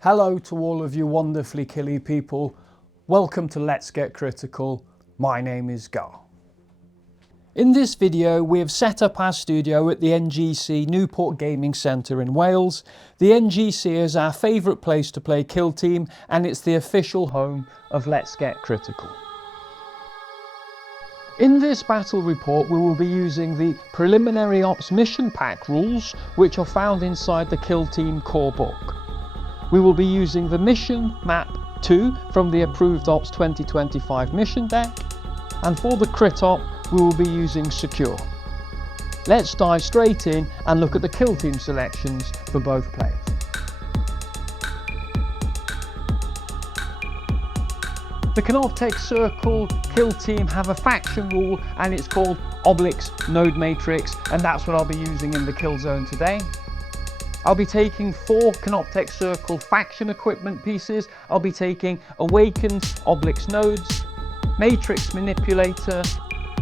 Hello to all of you wonderfully killy people. Welcome to Let's Get Critical. My name is Gar. In this video we have set up our studio at the NGC Newport Gaming Centre in Wales. The NGC is our favourite place to play Kill Team and it's the official home of Let's Get Critical. In this battle report we will be using the preliminary ops mission pack rules which are found inside the Kill Team core book. We will be using the mission map 2 from the approved ops 2025 mission deck, and for the crit op we will be using secure. Let's dive straight in and look at the kill team selections for both players. The Canoptek Circle kill team have a faction rule and it's called Obelix Node Matrix, and that's what I'll be using in the Killzone today. I'll be taking 4 Canoptek Circle faction equipment pieces. I'll be taking Awakened Obelix Nodes, Matrix Manipulator,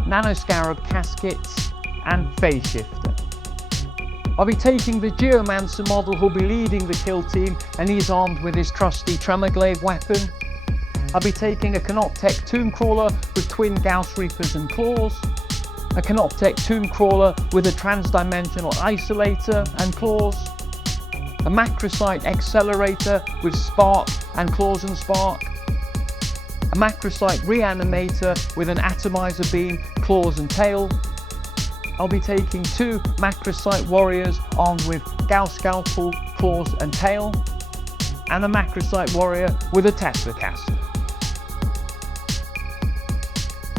Nanoscarab Caskets and Phase Shifter. I'll be taking the Geomancer model who'll be leading the kill team, and he's armed with his trusty Tremorglaive weapon. I'll be taking a Canoptek Tomb Crawler with twin Gauss Reapers and Claws, a Canoptek Tomb Crawler with a transdimensional Isolator and Claws, a Macrosite Accelerator with Spark and Claws and Spark, a Macrosite Reanimator with an Atomizer Beam, Claws and Tail. I'll be taking 2 Macrosite Warriors armed with Gauss Scalpel, Claws and Tail, and a Macrosite Warrior with a Tesla Caster.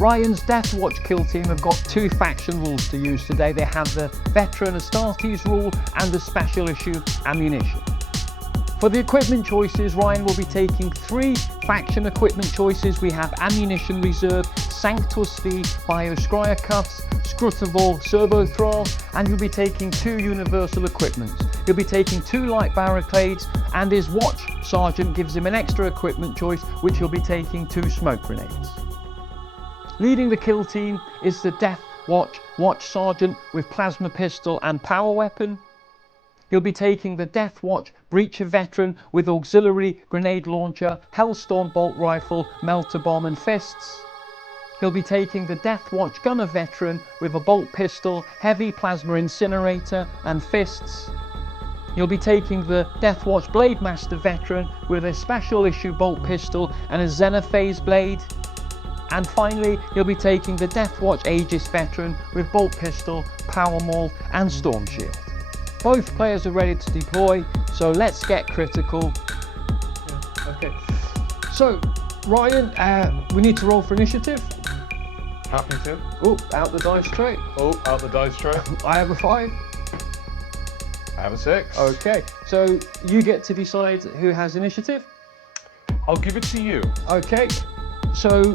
Ryan's Deathwatch kill team have got 2 faction rules to use today. They have the Veteran Astartes rule and the Special Issue Ammunition. For the equipment choices, Ryan will be taking 3 faction equipment choices. We have Ammunition Reserve, Sanctus V Bioscryer Cuffs, Scrutivore Servo Thrall, and you'll be taking 2 universal equipments. He'll be taking 2 light barricades, and his Watch Sergeant gives him an extra equipment choice, which he'll be taking 2 smoke grenades. Leading the kill team is the Deathwatch Watch Sergeant with Plasma Pistol and Power Weapon. He'll be taking the Deathwatch Breacher Veteran with Auxiliary Grenade Launcher, Hellstorm Bolt Rifle, Melter Bomb and Fists. He'll be taking the Deathwatch Gunner Veteran with a Bolt Pistol, Heavy Plasma Incinerator and Fists. He'll be taking the Deathwatch Blade Master Veteran with a Special Issue Bolt Pistol and a Xenophase Blade. And finally, he'll be taking the Deathwatch Aegis Veteran with Bolt Pistol, Power Maul and Storm Shield. Both players are ready to deploy, so let's get critical. Okay, so Ryan, we need to roll for initiative. Happy to. Oh, out the dice tray. Oh, out the dice tray. I have a 5. I have a 6. Okay, so you get to decide who has initiative. I'll give it to you. Okay, so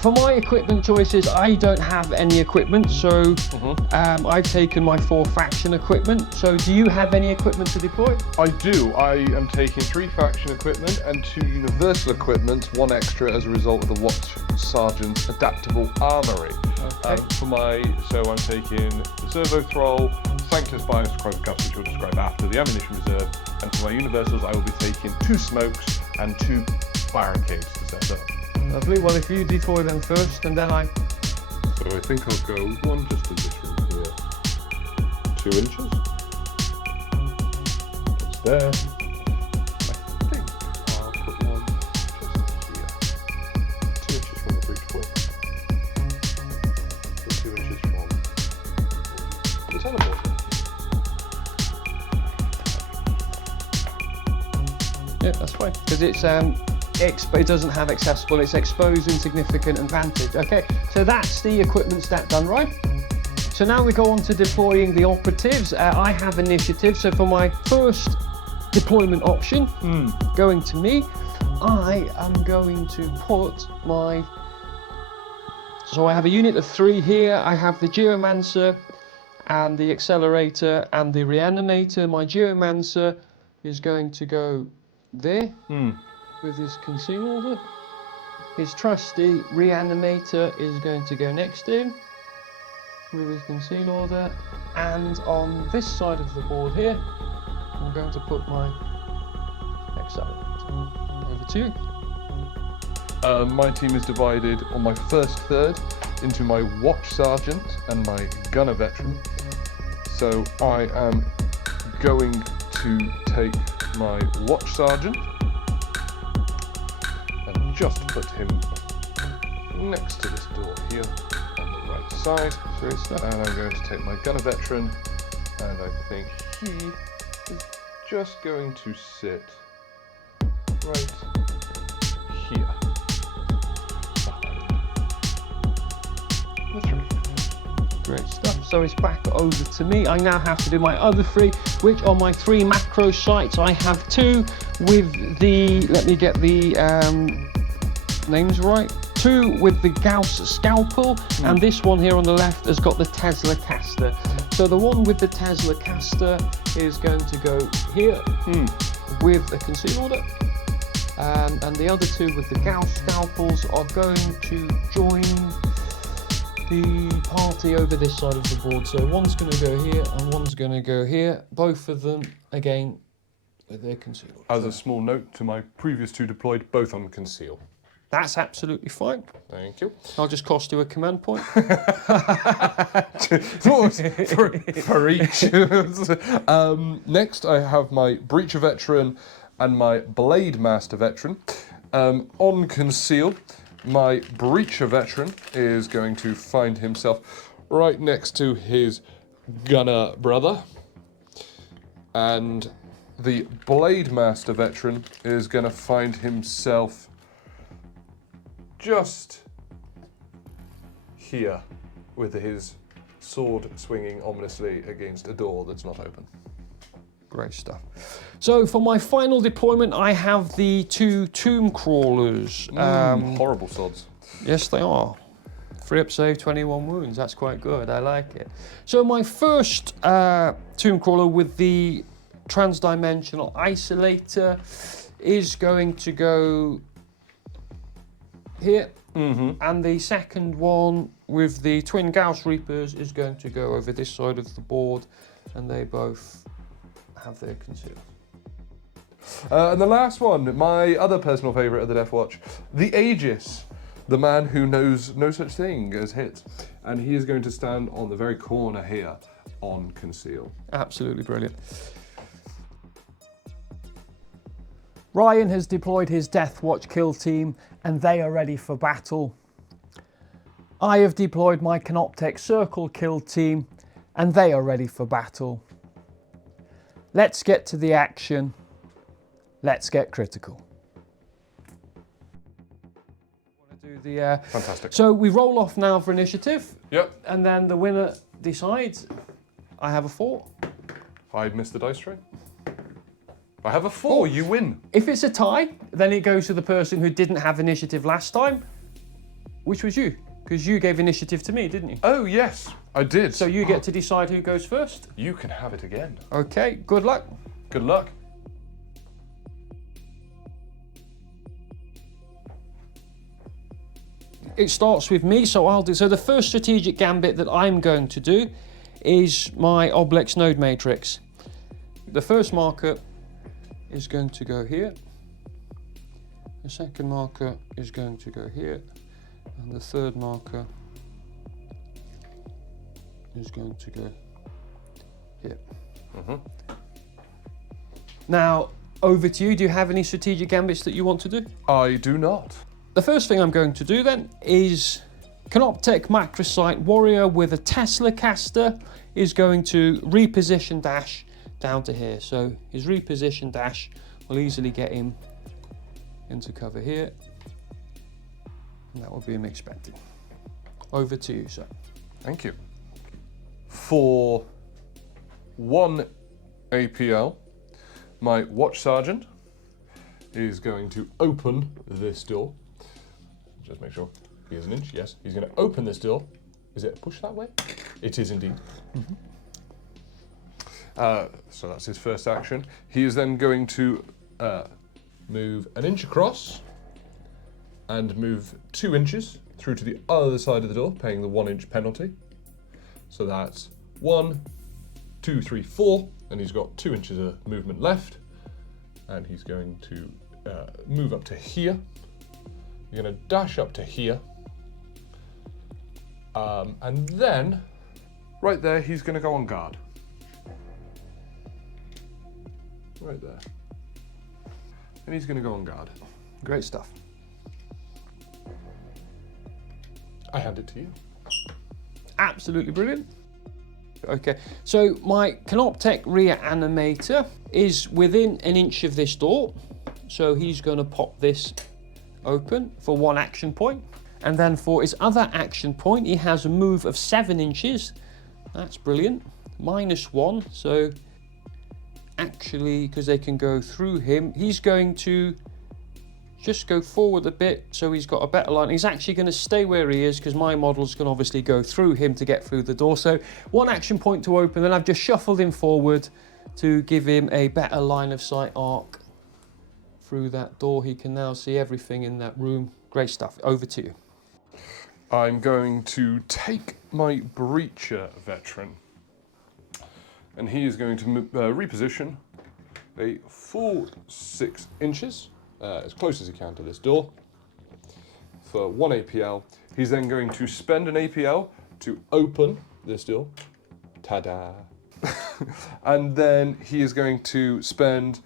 for my equipment choices, I don't have any equipment, so I've taken my 4 faction equipment. So do you have any equipment to deploy? I do. I am taking 3 faction equipment and 2 universal equipment, 1 extra as a result of the Watch Sergeant's adaptable armory. Okay. So I'm taking the Servo Thrall, Sanctus Bioscryer Cuffs, which we'll describe after, the Ammunition Reserve, and for my universals I will be taking 2 smokes and 2 barricades to set up. Lovely. Well, if you deploy them first, and then I... So I think I'll go 1 just in this room here. 2 inches. It's there. I think I'll put 1 just here. 2 inches from the breach point. And 2 inches from the teleporter. Yeah, that's fine. Because it's it doesn't have accessible, it's exposed insignificant advantage. Okay, so that's the equipment stat done, right? So now we go on to deploying the operatives. I have initiative, so for my first deployment option, going to me, I am going to put my... So I have a unit of 3 here. I have the Geomancer and the Accelerator and the Reanimator. My Geomancer is going to go there. With his conceal order. His trusty Reanimator is going to go next to him with his conceal order, and on this side of the board here I'm going to put my accelerator. Over to you. My team is divided on my first third into my watch sergeant and my gunner veteran. So I am going to take my watch sergeant and just put him next to this door here on the right side. And I'm going to take my gunner veteran, and I think he is just going to sit right here. The three. Great stuff. So it's back over to me. I now have to do my other three, which are my 3 macro sights. I have 2 with the, let me get the names right. 2 with the Gauss scalpel, and this one here on the left has got the Tesla caster. So the one with the Tesla caster is going to go here with a concealer, and the other 2 with the Gauss scalpels are going to join the party over this side of the board. So one's going to go here and one's going to go here. Both of them, again, they're concealed. As a small note to my previous 2 deployed, both on conceal. That's absolutely fine. Thank you. I'll just cost you a command point. for each. Next, I have my Breacher veteran and my Blade Master veteran. On conceal, my Breacher veteran is going to find himself right next to his gunner brother, and the Blade Master veteran is going to find himself just here with his sword swinging ominously against a door that's not open. Great stuff. So for my final deployment, I have the 2 tomb crawlers. Horrible sods. Yes, they are. 3 up save, 21 wounds. That's quite good. I like it. So my first tomb crawler with the transdimensional isolator is going to go here, and the second one with the twin Gauss Reapers is going to go over this side of the board, and they both have their conceal. And the last one, my other personal favourite of the Deathwatch, the Aegis, the man who knows no such thing as hit, and he is going to stand on the very corner here on conceal. Absolutely brilliant. Ryan has deployed his Deathwatch kill team, and they are ready for battle. I have deployed my Canoptek circle kill team, and they are ready for battle. Let's get to the action. Let's get critical. Fantastic. So we roll off now for initiative. Yep. And then the winner decides. I have a 4. I missed the dice tray. I have a 4, you win. If it's a tie, then it goes to the person who didn't have initiative last time, which was you, because you gave initiative to me, didn't you? Oh yes, I did. So you get to decide who goes first. You can have it again. Okay, good luck. Good luck. It starts with me, so I'll do. So the first strategic gambit that I'm going to do is my Oblex node matrix. The first marker is going to go here. The second marker is going to go here, and the third marker is going to go here. Now, over to you. Do you have any strategic gambits that you want to do? I do not. The first thing I'm going to do then is Canoptek Macrosite Warrior with a Tesla caster is going to reposition dash down to here. So his reposition dash will easily get him into cover here. And that will be him expected. Over to you, sir. Thank you. For 1 APL, my Watch Sergeant is going to open this door. Just make sure he is an inch. Yes, he's going to open this door. Is it a push that way? It is indeed. So that's his first action. He is then going to move an inch across and move 2 inches through to the other side of the door, paying the 1 inch penalty. So that's 1, 2, 3, 4, and he's got 2 inches of movement left. and he's going to move up to here. You're going to dash up to here. And then, right there, he's going to go on guard. Right there. And he's going to go on guard. Great stuff. I hand it to you. Absolutely brilliant. Okay, so my Canoptek rear animator is within an inch of this door. So he's going to pop this open for 1 action point. And then for his other action point, he has a move of 7 inches. That's brilliant. -1, so actually, because they can go through him, he's going to just go forward a bit so he's got a better line. He's actually going to stay where he is because my models can obviously go through him to get through the door. So 1 action point to open, then I've just shuffled him forward to give him a better line of sight arc through that door. He can now see everything in that room. Great stuff. Over to you. I'm going to take my breacher veteran, and he is going to reposition a full 6 inches, as close as he can to this door, for 1 APL. He's then going to spend an APL to open this door. Ta-da! And then he is going to spend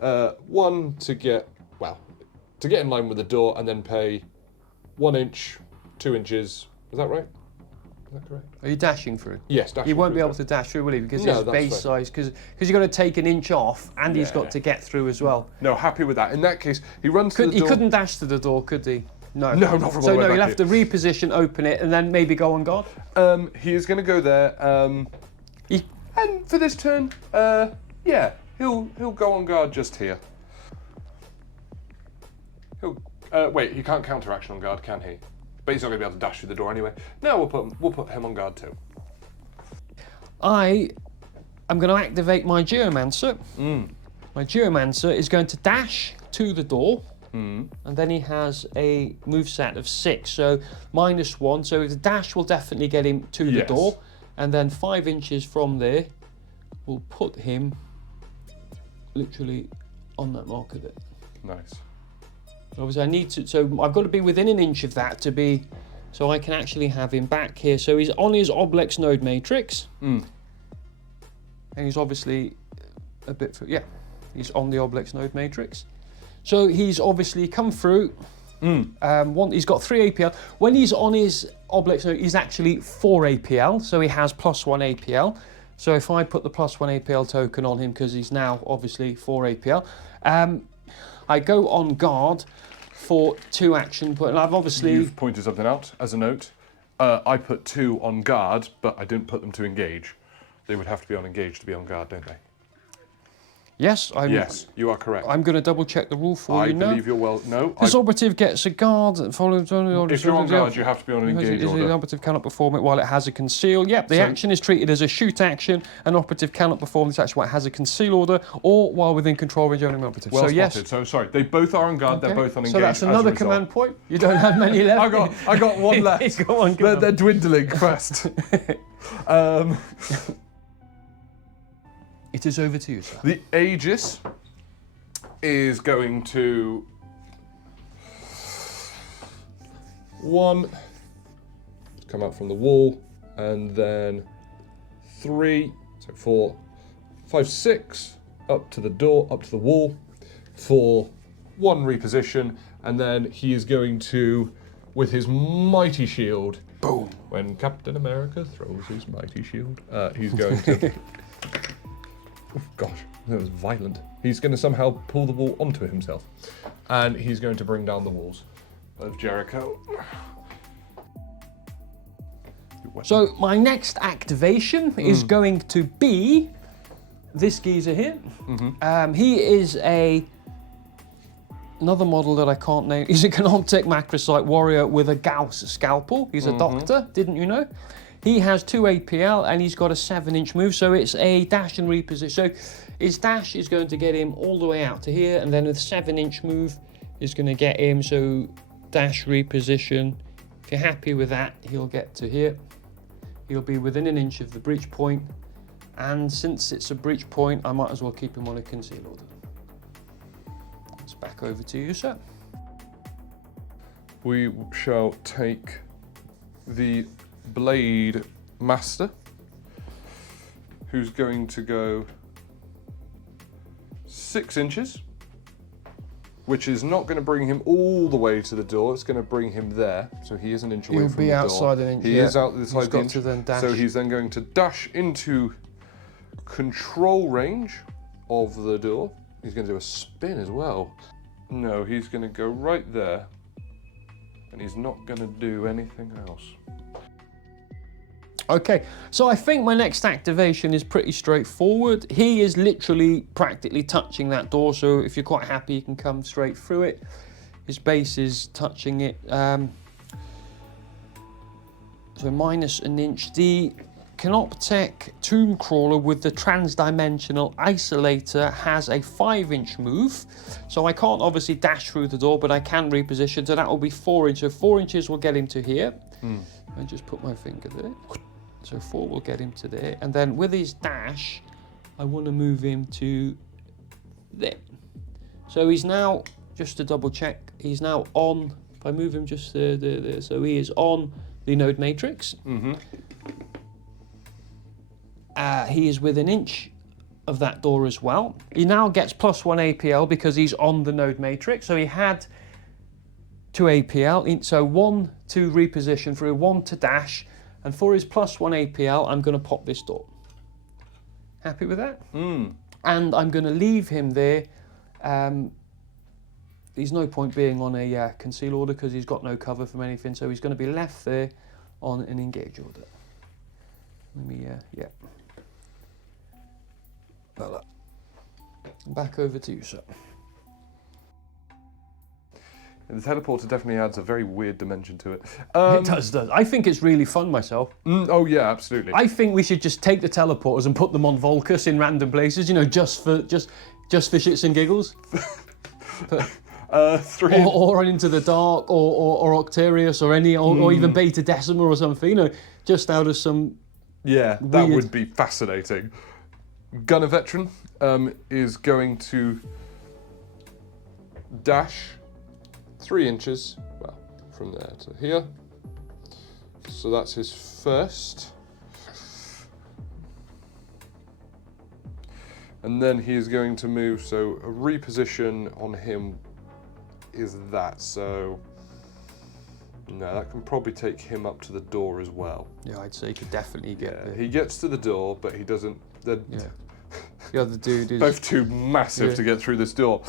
1 to get in line with the door, and then pay 1 inch, 2 inches. Is that right? Is that correct? Are you dashing through? Yes, dashing. He won't be through able to dash through, will he? Because No, his that's base right. size, because you've got to take an inch off, and he's got to get through as well. No, happy with that. In that case, he runs to the He door. couldn't dash to the door, could he? No. No, not from all So the way no, back you'll have to reposition, open it, and then maybe go on guard. He is going to go there. And for this turn, yeah, he'll go on guard just here. He'll wait. He can't counteraction on guard, can he? But he's not going to be able to dash through the door anyway. No, we'll put him on guard too. I am going to activate my Geomancer. My Geomancer is going to dash to the door, and then he has a moveset of 6, so -1. So the dash will definitely get him to the door, and then 5 inches from there will put him literally on that marker there. Nice. Obviously, I need to, so I've got to be within an inch of that to be, so I can actually have him back here. So he's on his Oblex node matrix. And he's obviously a bit, he's on the Oblex node matrix. So he's obviously come through. He's got 3 APL. When he's on his Oblex node, he's actually 4 APL. So he has +1 APL. So if I put the +1 APL token on him, because he's now obviously 4 APL, I go on guard for 2 action, but I've obviously... You've pointed something out as a note. I put 2 on guard, but I didn't put them to engage. They would have to be on engage to be on guard, don't they? Yes, yes, you are correct. I'm going to double check the rule for you now. I believe you're well... No. This operative gets a guard and follows only order. If you're on guard, you have to be on an engage order. The operative cannot perform it while it has a conceal. Yep, the action is treated as a shoot action. An operative cannot perform this action while it has a conceal order or while within control range of an operative. Well so spotted. Yes. So sorry, they both are on guard. Okay. They're both on engage. So that's another command point. You don't have many left. I got 1 left. He's got 1 they're dwindling fast. It is over to you, sir. The Aegis is going to 1 come out from the wall, and then 3, so 4, 5, 6 up to the door, up to the wall for 1 reposition, and then he is going to, with his mighty shield, boom! When Captain America throws his mighty shield, he's going to. Oh, gosh, that was violent. He's going to somehow pull the wall onto himself. And he's going to bring down the walls of Jericho. So my next activation is going to be this geezer here. He is another model that I can't name. He's a Canoptek Macrosite warrior with a Gauss scalpel. He's a doctor, didn't you know? He has 2 APL and he's got a 7-inch move, so it's a dash and reposition. So his dash is going to get him all the way out to here, and then with 7-inch move is going to get him, so dash reposition. If you're happy with that, he'll get to here. He'll be within an inch of the breach point, and since it's a breach point, I might as well keep him on a conceal order. back over to you, sir. We shall take the Blade Master, who's going to go 6 inches, which is not going to bring him all the way to the door. It's going to bring him there, so he is an inch away He'll from be the door. outside an inch. He is outside He's the got inch. to then dash. So he's then going to dash into control range of the door. He's going to do a spin as well. No, he's going to go right there, and he's not going to do anything else. Okay, so I think my next activation is pretty straightforward. He is literally practically touching that door, so if you're quite happy, you can come straight through it. His base is touching it. So minus an inch. The Canoptek Tomb Crawler with the transdimensional isolator has a 5-inch move. So I can't obviously dash through the door, but I can reposition, so that will be 4 inches. So 4 inches will get him to here. I just put my finger there. So 4 will get him to there. And then with his dash, I want to move him to there. So he's now, just to double check, he's now on, if I move him just there, so he is on the node matrix. He is within an inch of that door as well. He now gets +1 APL because he's on the node matrix. So he had 2 APL, so 1 to reposition through, 1 to dash, and for his +1 APL, I'm going to pop this door. Happy with that? And I'm going to leave him there. There's no point being on a conceal order because he's got no cover from anything, so he's going to be left there on an engage order. Let me, yeah. Well, back over to you, sir. The teleporter definitely adds a very weird dimension to it. It does. I think it's really fun myself. Oh yeah, absolutely. I think we should just take the teleporters and put them on Volcus in random places, you know, just for shits and giggles. or into the dark, or Octarius, or or even Beta Decima or something, you know, just out of some. Yeah, that would be fascinating. Gunner Veteran is going to dash 3 inches, well, from there to here. So that's his first. And then he's going to move, so a reposition on him is that, so no, that can probably take him up to the door as well. Yeah, I'd say he could definitely get there. He gets to the door, but he doesn't. The other dude is both too massive to get through this door.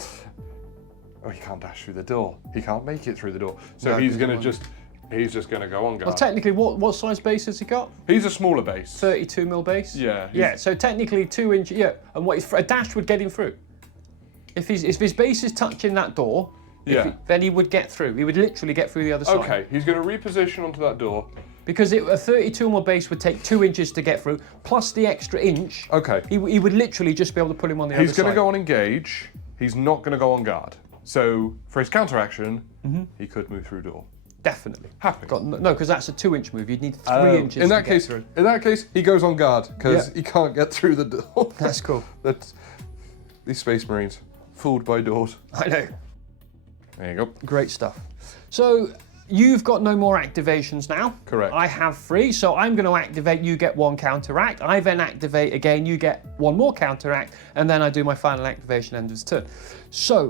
Oh, he can't dash through the door. He can't make it through the door. So No, he's just going to go on guard. Well, technically, what size base has he got? He's a smaller base. 32mm base. Yeah. Yeah. So technically 2 inch. Yeah. And what a dash would get him through. If his base is touching that door, then he would get through. He would literally get through the other side. Okay. He's going to reposition onto that door. Because a 32mm base would take 2 inches to get through, plus the extra inch. Okay. He would literally just be able to put him on the other side. He's going to go on engage. He's not going to go on guard. So for his counteraction, he could move through door. Definitely. Happy. No, because that's a 2-inch move. You'd need 3 inches. In that case, he goes on guard because he can't get through the door. That's cool. That's these Space Marines fooled by doors. I know. There you go. Great stuff. So you've got no more activations now. Correct. I have 3, so I'm going to activate, you get 1 counteract. I then activate again, you get 1 more counteract, and then I do my final activation end of the turn. So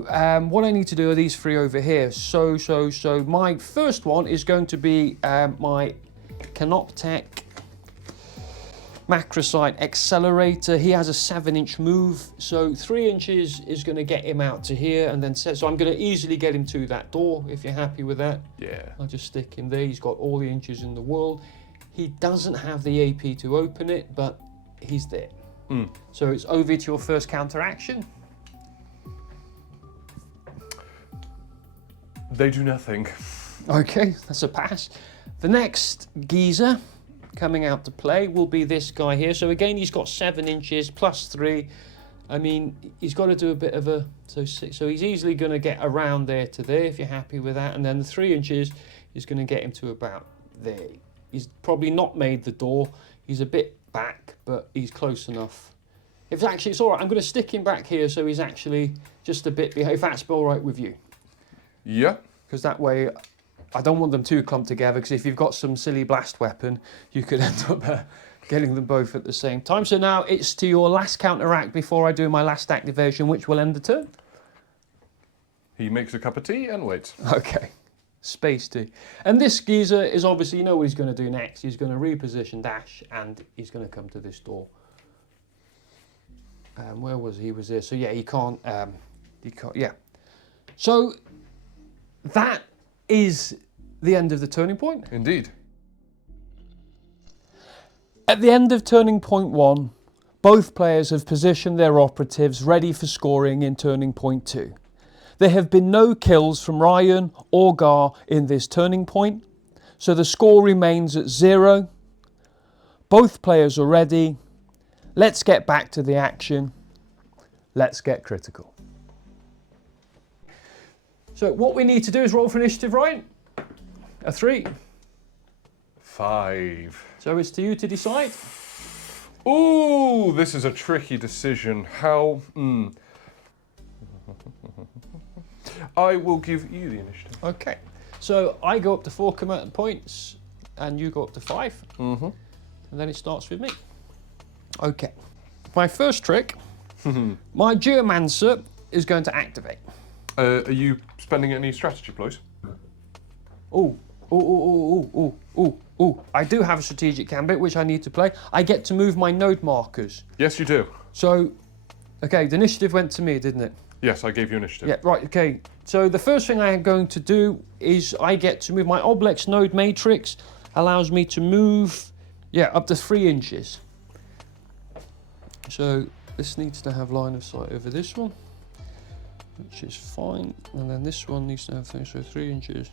what I need to do are these 3 over here. So my first one is going to be my Canoptek Macrosite Accelerator. He has a 7-inch move, so 3 inches is going to get him out to here, and then so I'm going to easily get him to that door. If you're happy with that, Yeah. I'll just stick him there. He's got all the inches in the world. He doesn't have the AP to open it, but he's there. So it's over to your first counteraction. They do nothing. Okay, that's a pass. The next geezer coming out to play will be this guy here. So again, he's got 7 inches plus 3. I mean, he's got to do a bit of a, so he's easily going to get around there to there if you're happy with that. And then the 3 inches is going to get him to about there. He's probably not made the door. He's a bit back, but he's close enough If actually it's all right, I'm going to stick him back here so he's actually just a bit behind, if that's all right with you. Yeah. Because that way, I don't want them too clumped together, because if you've got some silly blast weapon, you could end up getting them both at the same time. So now it's to your last counteract before I do my last activation, which will end the turn. He makes a cup of tea and waits. Okay. Space tea. And this geezer is obviously, you know what he's going to do next. He's going to reposition dash, and he's going to come to this door. Where was he? He was there. So yeah, he can't, yeah. So that is the end of the turning point. Indeed. At the end of turning point 1, both players have positioned their operatives ready for scoring in turning point 2. There have been no kills from Ryan or Gar in this turning point, so the score remains at 0. Both players are ready. Let's get back to the action. Let's get critical. So what we need to do is roll for initiative, Ryan. A 3. 5. So it's to you to decide. Ooh, this is a tricky decision. How? I will give you the initiative. Okay. So I go up to 4 command points, and you go up to 5. And then it starts with me. Okay. My first trick, my Geomancer is going to activate. Are you spending any strategy ploys? I do have a strategic gambit which I need to play. I get to move my node markers. Yes, you do. So, okay, the initiative went to me, didn't it? Yes, I gave you initiative. Yeah, right, okay. So the first thing I am going to do is I get to move my Oblex node matrix, allows me to move, up to 3 inches. So this needs to have line of sight over this one, which is fine. And then this one needs to have things, so 3 inches.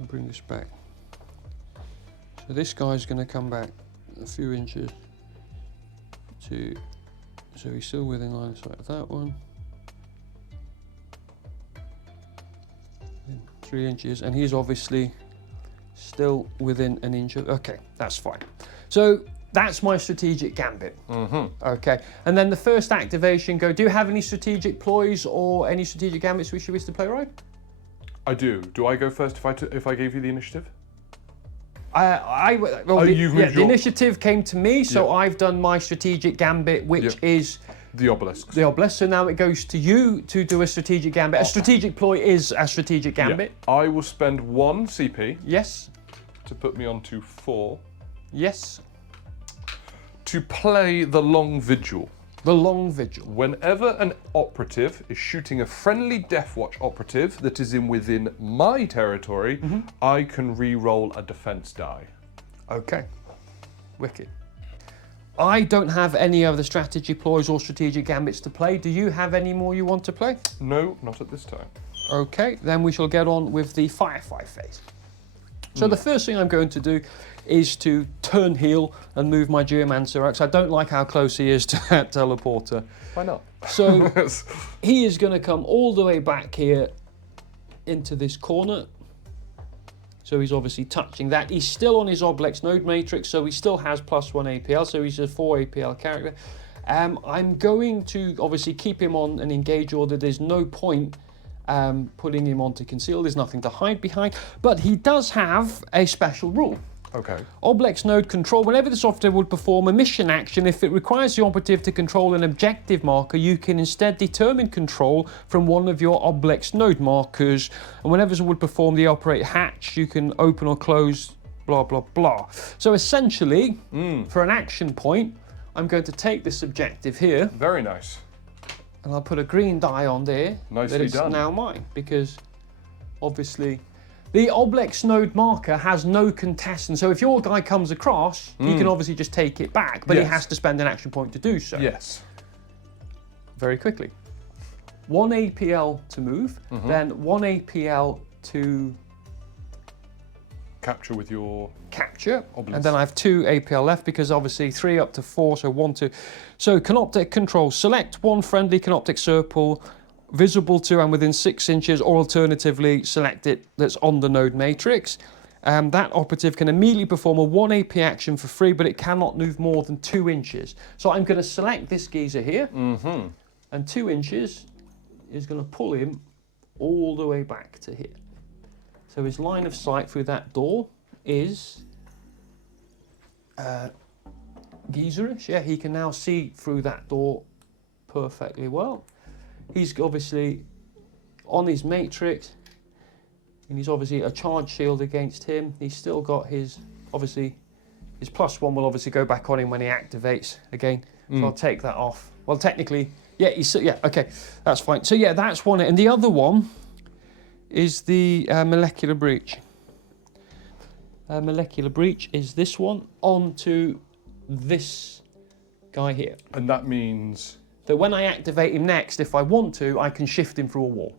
I'll bring this back. So this guy's going to come back a few inches to, so he's still within line of sight of that one. 3 inches, and he's obviously still within an inch of, okay, that's fine. So that's my strategic gambit. Okay, and then the first activation go, do you have any strategic ploys or any strategic gambits which you wish to play, right? I do. Do I go first if I gave you the initiative? The initiative came to me, so I've done my strategic gambit, which is the obelisk. The obelisk. So now it goes to you to do a strategic gambit. A strategic ploy is a strategic gambit. I will spend 1 CP. Yes. To put me on to 4. Yes. To play the long vigil. The long vigil. Whenever an operative is shooting a friendly Deathwatch operative that is within my territory, I can re-roll a defense die. Okay. Wicked. I don't have any other strategy ploys or strategic gambits to play. Do you have any more you want to play? No, not at this time. Okay, then we shall get on with the firefight phase. So the first thing I'm going to do is to turn heel and move my Geomancer out, because I don't like how close he is to that teleporter. Why not? So he is going to come all the way back here into this corner. So he's obviously touching that. He's still on his Oblex node matrix, so he still has +1 APL, so he's a 4 APL character. I'm going to obviously keep him on an engage order. There's no point putting him onto conceal. There's nothing to hide behind, but he does have a special rule. Okay. Oblex node control. Whenever this operative would perform a mission action, if it requires the operative to control an objective marker, you can instead determine control from one of your Oblex node markers. And whenever it would perform the operate hatch, you can open or close, blah, blah, blah. So essentially, for an action point, I'm going to take this objective here. Very nice. And I'll put a green die on there. Nicely that it's done. Now mine, because obviously the Oblex node marker has no contestant. So if your guy comes across, he can obviously just take it back, but he has to spend an action point to do so. Yes. Very quickly. 1 APL to move, then 1 APL to capture with your capture, obelisk. And then I have 2 APL left, because obviously 3 up to 4, so 1, 2. So Canoptek control, select one friendly Canoptek circle visible to and within 6 inches, or alternatively select it that's on the node matrix. that operative can immediately perform a 1 AP action for free, but it cannot move more than 2 inches. So I'm going to select this geezer here, and 2 inches is going to pull him all the way back to here. So his line of sight through that door is geezerish. Yeah, he can now see through that door perfectly well. He's obviously on his matrix, and he's obviously a charge shield against him. He's still got his, obviously, his +1 will obviously go back on him when he activates again. So I'll take that off. Well, technically, yeah, okay, that's fine. So yeah, that's one. And the other one is the molecular breach. Molecular breach is this one onto this guy here. And that means? That when I activate him next, if I want to, I can shift him through a wall.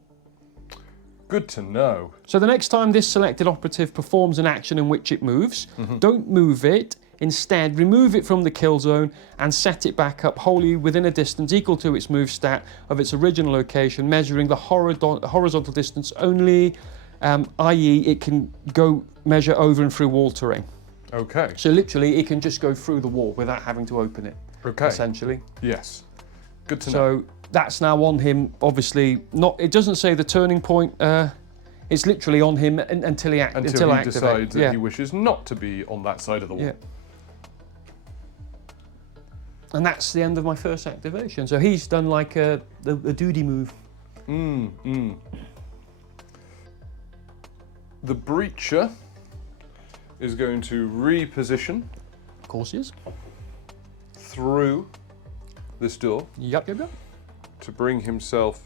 Good to know. So the next time this selected operative performs an action in which it moves, don't move it. Instead, remove it from the kill zone and set it back up wholly within a distance equal to its move stat of its original location, measuring the horizontal distance only, i.e. it can go measure over and through wall terrain. Okay. So literally, it can just go through the wall without having to open it, essentially. Yes. Good to know. So that's now on him, obviously. It doesn't say the turning point. It's literally on him until he decides that he wishes not to be on that side of the wall. Yeah. And that's the end of my first activation. So he's done like the duty move. The breacher is going to reposition. Of course he is. Through this door. Yep. To bring himself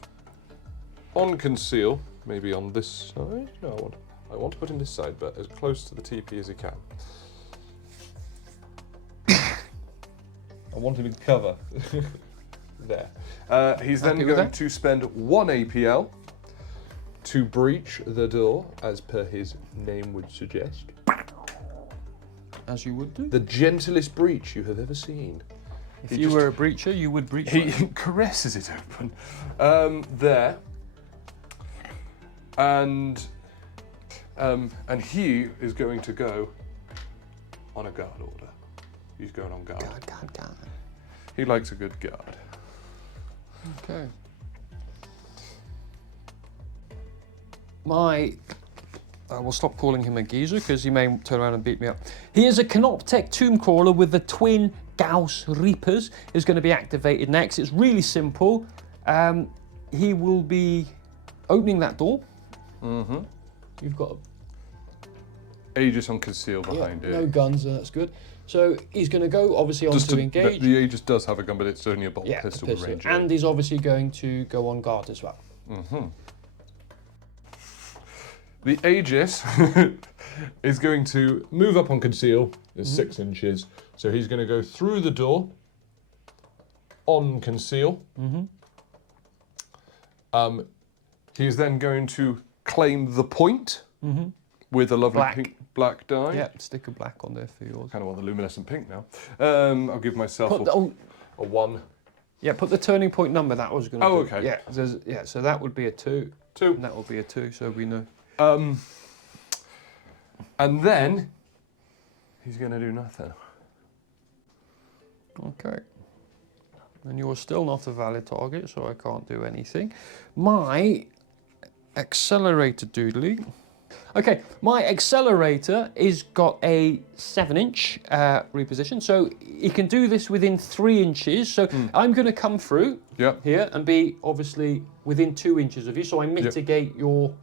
on conceal. Maybe on this side. No, I want to put him this side, but as close to the TP as he can. I want him in cover. There. He's then going to spend 1 APL to breach the door, as per his name would suggest. As you would do. The gentlest breach you have ever seen. If you were a breacher, you would breach. He caresses it open. There. And he is going to go on a guard order. He's going on guard. Guard. He likes a good guard. Okay. I will stop calling him a geezer because he may turn around and beat me up. He is a Canoptek tomb crawler with the twin Gauss Reapers. Is going to be activated next. It's really simple. He will be opening that door. You've got Aegis on conceal behind it. No guns, that's good. So he's going to go obviously on to engage. The Aegis does have a gun, but it's only a bolt pistol range. And he's obviously going to go on guard as well. The Aegis is going to move up on conceal. It's 6 inches. So he's going to go through the door on conceal. He's then going to claim the point with a lovely black die. Yeah, stick a black on there for yours. Kind of want the luminescent pink now. I'll give myself a 1. Yeah, put the turning point number that was going to do. Okay. Yeah, so that would be a 2. 2. And that will be a 2, so we know. And then he's going to do nothing. Okay. And you're still not a valid target, so I can't do anything. My accelerator doodly. Okay, my accelerator is got a 7-inch reposition, so you can do this within 3 inches. So I'm going to come through here and be obviously within 2 inches of you, so I mitigate your.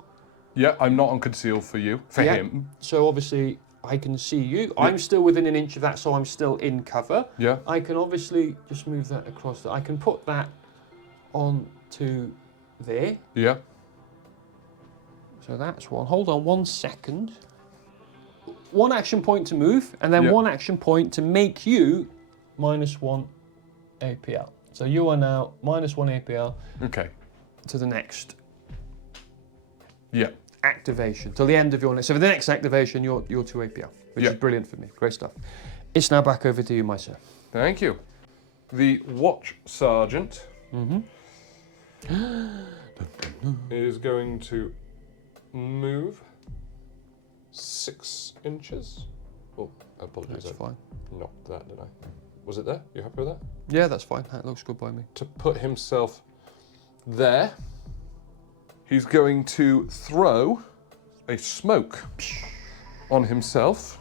Yeah, I'm not on conceal for you, for him. So obviously I can see you. I'm still within an inch of that, so I'm still in cover. Yeah. I can obviously just move that across. I can put that on to there. Yeah. So that's one. Hold on 1 second. 1 action point to move, and then 1 action point to make you -1 APL. So you are now -1 APL. Okay. To the next. Yeah. Activation till the end of your next. So for the next activation, you're 2 APL, which is brilliant for me. Great stuff. It's now back over to you, my sir. Thank you. The watch sergeant is going to move 6 inches. Oh, apologies. That's fine. Knocked that, didn't I? Was it there? You happy with that? Yeah, that's fine. That looks good by me. To put himself there, he's going to throw a smoke on himself.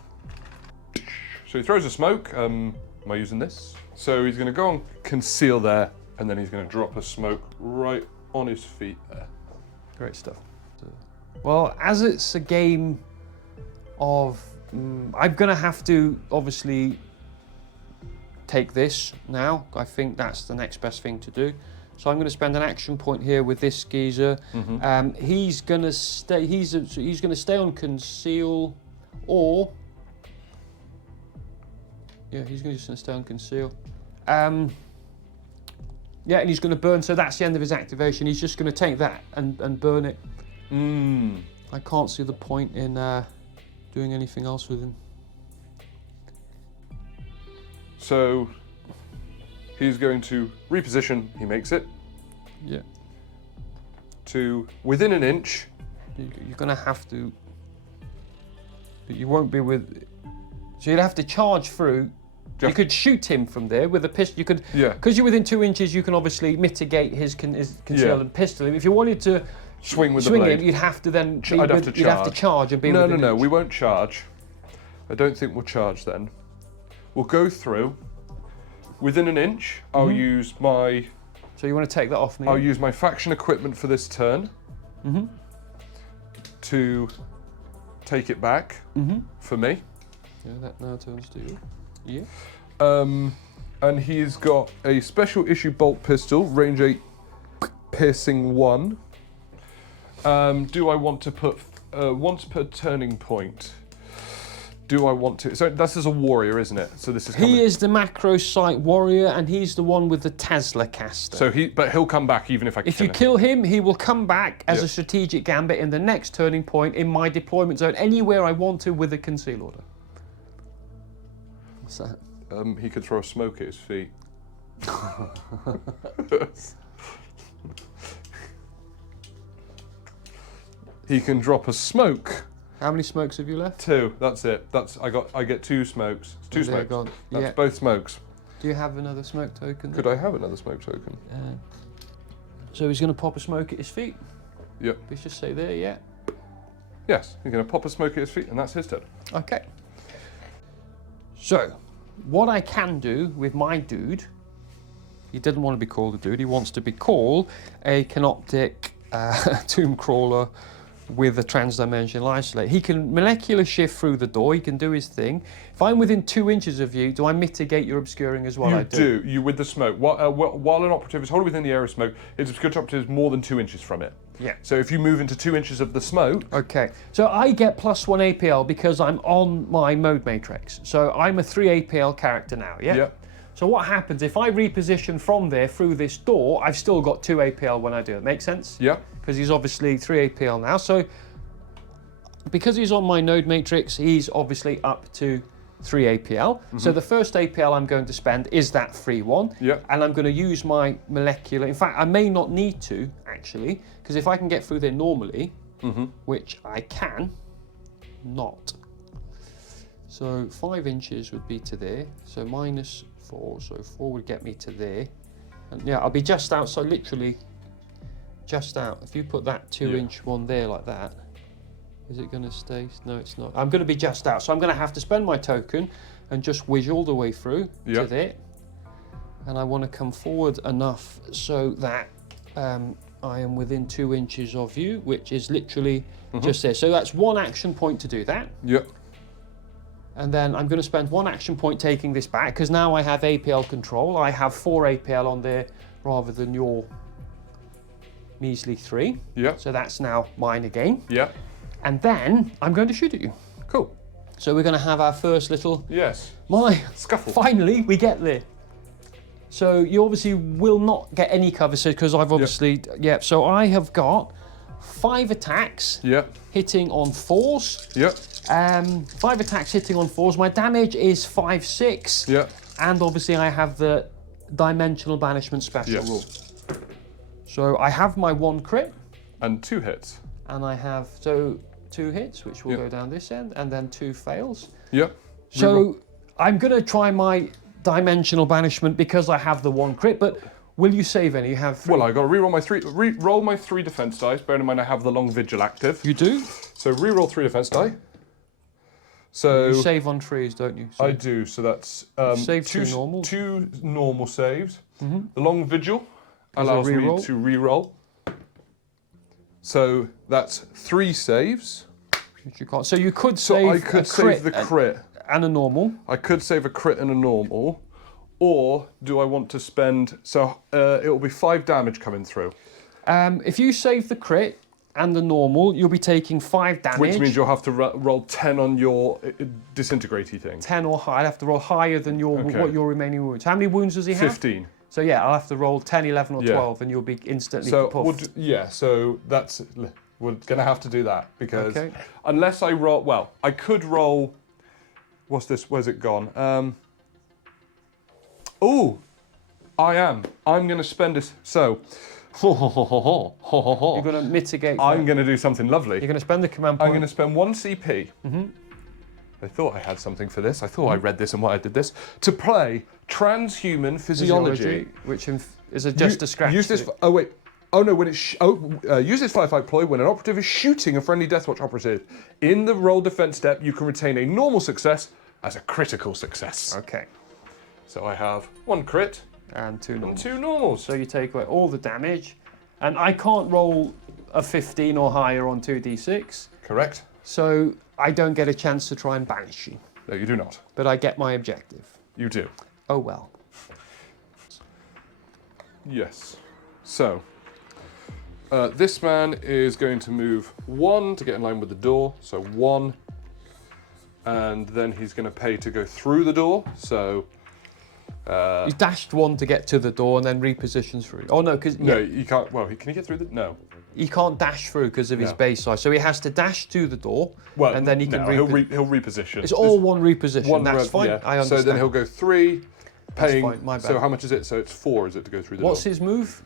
So he throws a smoke. Am I using this? So he's going to go on conceal there, and then he's going to drop a smoke right on his feet there. Great stuff. Well, as it's a game of, I'm going to have to obviously take this now. I think that's the next best thing to do. So I'm going to spend an action point here with this geezer. He's going to stay. He's going to stay on conceal, or yeah, he's just going to stay on conceal. Yeah, and he's going to burn. So that's the end of his activation. He's just going to take that and burn it. I can't see the point in doing anything else with him. So he's going to reposition. He makes it. Yeah. To within an inch. You're going to have to. You won't be with. So you'd have to charge through. You could shoot him from there with a pistol. You could, because you're within 2 inches. You can obviously mitigate his conceal and pistol him. If you wanted to swing with the blade, him, you'd have to then. You'd have to charge and be. No. We won't charge. I don't think we'll charge then. We'll go through. Within an inch, I'll use my. So you want to take that off me? I'll use my faction equipment for this turn. To take it back for me. Yeah, that now turns to you. Yeah. And he's got a special issue bolt pistol, range 8, piercing 1. Do I want to put once per turning point? Do I want to? So this is a warrior, isn't it? So this is. He is the macro sight warrior, and he's the one with the Tesla caster. So he'll come back even if I. If you kill him, he will come back as a strategic gambit in the next turning point in my deployment zone, anywhere I want to with a conceal order. What's that? He could throw a smoke at his feet. He can drop a smoke. How many smokes have you left? 2. That's it. I get 2 smokes. It's 2 smokes. Gone. That's both smokes. Do you have another smoke token? Could I have another smoke token? So he's going to pop a smoke at his feet. Yep. Let's just say there, yeah. Yes, he's going to pop a smoke at his feet, and that's his turn. Okay. So, what I can do with my dude, he didn't want to be called a dude, he wants to be called a Canoptek tomb crawler with a transdimensional isolate. He can molecular shift through the door, he can do his thing. If I'm within 2 inches of you, do I mitigate your obscuring as well? You do. You with the smoke. While an operative is holding within the area of smoke, its obscure operative is more than 2 inches from it. Yeah. So if you move into 2 inches of the smoke. Okay. So I get +1 APL because I'm on my mode matrix. So I'm a 3 APL character now, yeah? Yeah. So what happens if I reposition from there through this door, I've still got 2 APL when I do it. Make sense? Yeah. Because he's obviously 3 APL now. So because he's on my node matrix, he's obviously up to 3 APL. So the first APL I'm going to spend is that free one. Yeah. And I'm going to use my molecular. In fact, I may not need to, actually, because if I can get through there normally, which I can, not. So 5 inches would be to there. So -4, so 4 would get me to there. And yeah, I'll be just out, so literally just out. If you put that 2-inch one there like that, is it going to stay? No, it's not. I'm going to be just out, so I'm going to have to spend my token and just whiz all the way through to there. And I want to come forward enough so that I am within 2 inches of you, which is literally just there. So that's 1 action point to do that. Yep. And then I'm going to spend 1 action point taking this back, because now I have APL control. I have 4 APL on there rather than your measly 3. Yeah. So that's now mine again. Yeah. And then I'm going to shoot at you. Cool. So we're going to have our first little... Yes. Scuffle. Finally, we get there. So you obviously will not get any cover, because I've obviously... Yeah, so I have got 5 attacks hitting on 4s. Yep. 5 attacks hitting on 4s. My damage is 5/6. Yep. And obviously I have the dimensional banishment special rule. So I have my 1 crit. And 2 hits. And I have, so 2 hits, which will go down this end, and then 2 fails. Yep. So I'm going to try my dimensional banishment because I have the 1 crit, but will you save any? You have 3. Well, I got to re-roll my 3. Re-roll my 3 defense dice. Bear in mind I have the long vigil active. You do? So re-roll 3 defense die. So you save on 3s, don't you? So I do. So that's save 2 normals. 2 normal saves. The long vigil allows me to re-roll. So that's 3 saves. Which you can't. So you could save. So I could save the crit and a normal. I could save a crit and a normal, or do I want to spend? So it will be 5 damage coming through. If you save the crit and the normal, you'll be taking 5 damage. Which means you'll have to roll 10 on your disintegratey thing. 10 or higher. I'd have to roll higher than what your remaining wounds. How many wounds does he have? 15. So yeah, I'll have to roll 10, 11 or 12 and you'll be instantly puffed. So that's, we're going to have to do that because unless I roll, well, I could roll, what's this, where's it gone? I'm going to spend this, so. You're going to mitigate. I'm going to do something lovely. You're going to spend the command point. I'm going to spend 1 CP. I thought I had something for this. I thought I read this and why I did this. To play transhuman physiology. Which is just a scratch. Use this. Oh wait. Oh no. When it's use this firefight ploy when an operative is shooting a friendly Deathwatch operative. In the roll defense step, you can retain a normal success as a critical success. Okay. So I have 1 crit and 2 normals. And 2 normals. So you take away all the damage, and I can't roll a 15 or higher on 2d6. Correct. So I don't get a chance to try and banish you. No, you do not. But I get my objective. You do. Oh well. Yes. So, this man is going to move 1 to get in line with the door. So 1. And then he's going to pay to go through the door. So... he's dashed 1 to get to the door and then repositions through. Oh no, because... No, you can't... Well, can he get through the... No. He can't dash through because of his base size. So he has to dash to the door, and then he can he'll reposition. It's all one reposition. That's fine. Yeah. I understand. So then he'll go 3, paying. That's fine. My bad. So how much is it? So it's 4, is it, to go through the door? What's his move?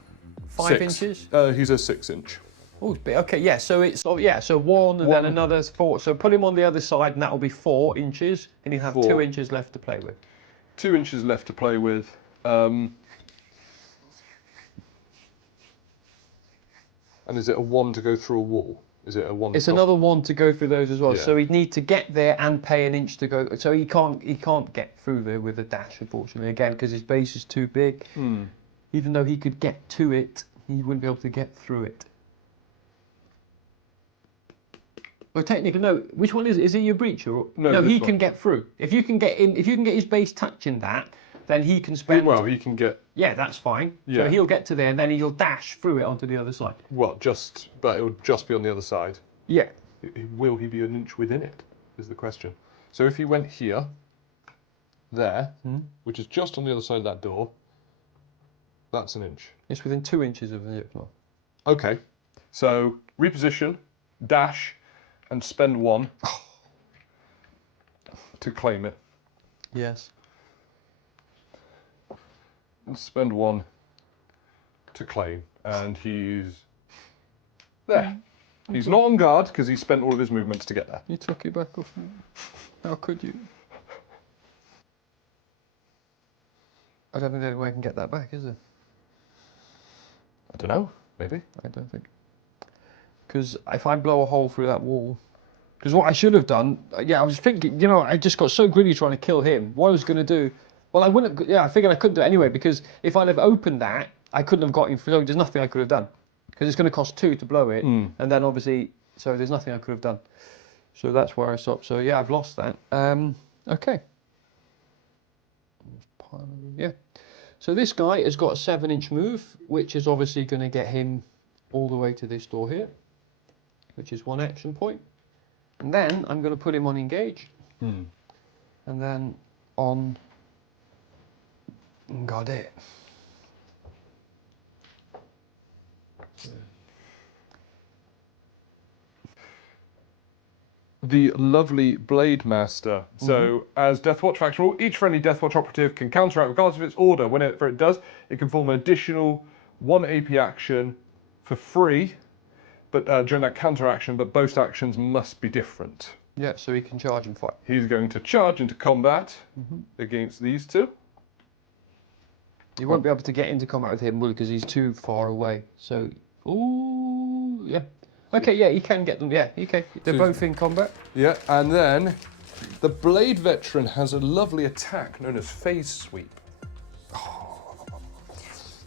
5 6 inches? He's a 6-inch. Oh, okay. Yeah. So it's so 1 and then another 4. So put him on the other side, and that will be 4 inches, and he'll have 2 inches left to play with. 2 inches left to play with. And is it a 1 to go through a wall? Is it a 1? It's another 1 to go through those as well. Yeah. So he'd need to get there and pay an inch to go. So he can't get through there with a dash, unfortunately. Again, because his base is too big. Even though he could get to it, he wouldn't be able to get through it. Well, technically, no. Which one is it? Is it your breacher? Or... No, he can get through. If you can get in, if you can get his base touching that, then he can spend... Well, he can get... Yeah, that's fine. Yeah. So he'll get to there and then he'll dash through it onto the other side. Well, but it'll just be on the other side. Yeah. Will he be an inch within it, is the question. So if he went here, there, which is just on the other side of that door, that's an inch. It's within 2 inches of the door. Okay. So reposition, dash, and spend 1 to claim it. Yes. And spend 1 to claim, and he's there. He's not on guard because he spent all of his movements to get there. You took it back off me. How could you? I don't think there's any way I can get that back, is there? I don't know. Maybe. I don't think. Because if I blow a hole through that wall, because what I should have done, I was thinking, you know, I just got so greedy trying to kill him. What I was going to do. Well, I wouldn't. Yeah, I figured I couldn't do it anyway because if I'd have opened that, I couldn't have got him through. There's nothing I could have done because it's going to cost 2 to blow it, and then obviously, so there's nothing I could have done. So that's where I stopped. So yeah, I've lost that. Okay. Yeah. So this guy has got a 7-inch move, which is obviously going to get him all the way to this door here, which is 1 action point, and then I'm going to put him on engage, and then on. Got it. The lovely Blade Master. So, as Deathwatch faction rule, each friendly Deathwatch operative can counteract regardless of its order. Whenever it does, it can perform an additional 1 AP action for free but during that counter action, but both actions must be different. Yeah, so he can charge and fight. He's going to charge into combat against these two. You won't be able to get into combat with him, will you? Because he's too far away. So, ooh, yeah. Okay, yeah, he can get them. Yeah, okay. They're both in combat. Yeah, and then the Blade Veteran has a lovely attack known as Phase Sweep.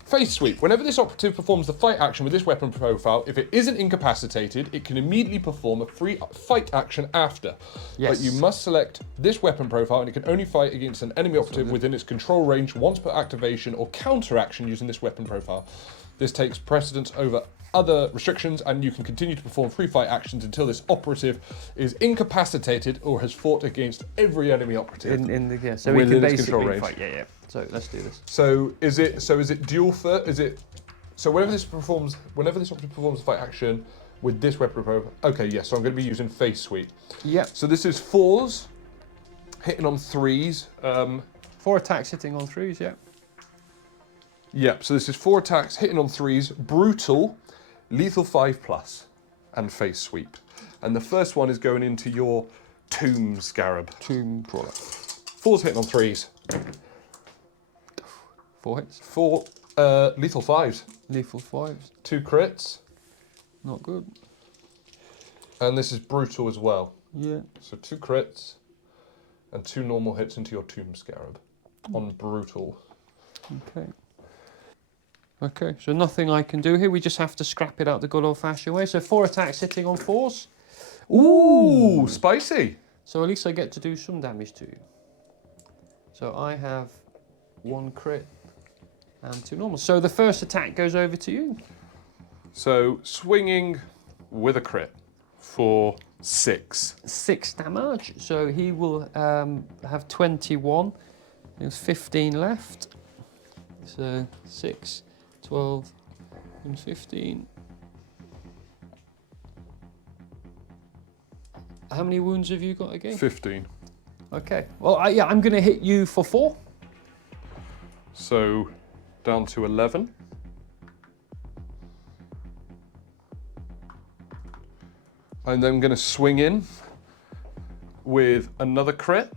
Phase Sweep. Whenever this operative performs the fight action with this weapon profile, if it isn't incapacitated, it can immediately perform a free fight action after. Yes. But you must select this weapon profile, and it can only fight against an enemy operative within its control range once per activation or counter action using this weapon profile. This takes precedence over other restrictions, and you can continue to perform free fight actions until this operative is incapacitated or has fought against every enemy operative So we within can its control basically range. fight. Yeah. So let's do this. So is it dual for? So whenever this operative performs a fight action with this weapon profile, okay, yes. So I'm going to be using Phase Sweep. Yeah. So this is 4s, hitting on 3s. 4 attacks hitting on 3s. Yeah. Yep. So this is 4 attacks hitting on 3s, brutal, lethal 5+, and Phase Sweep. And the first one is going into your Tomb Scarab. Tomb Crawler. 4s hitting on 3s. 4 hits. 4 lethal 5s. Lethal 5s. 2 crits. Not good. And this is brutal as well. Yeah. So 2 crits and 2 normal hits into your Tomb Scarab on brutal. Okay. Okay, so nothing I can do here. We just have to scrap it out the good old-fashioned way. So 4 attacks hitting on 4s. Ooh, spicy. So at least I get to do some damage to you. So I have 1 crit and 2 normal. So the first attack goes over to you. So swinging with a crit for 6. 6 damage. So he will have 21. There's 15 left. So 6, 12, and 15. How many wounds have you got again? 15. Okay. Well, I'm going to hit you for 4. So down to 11. And then I'm going to swing in with another crit.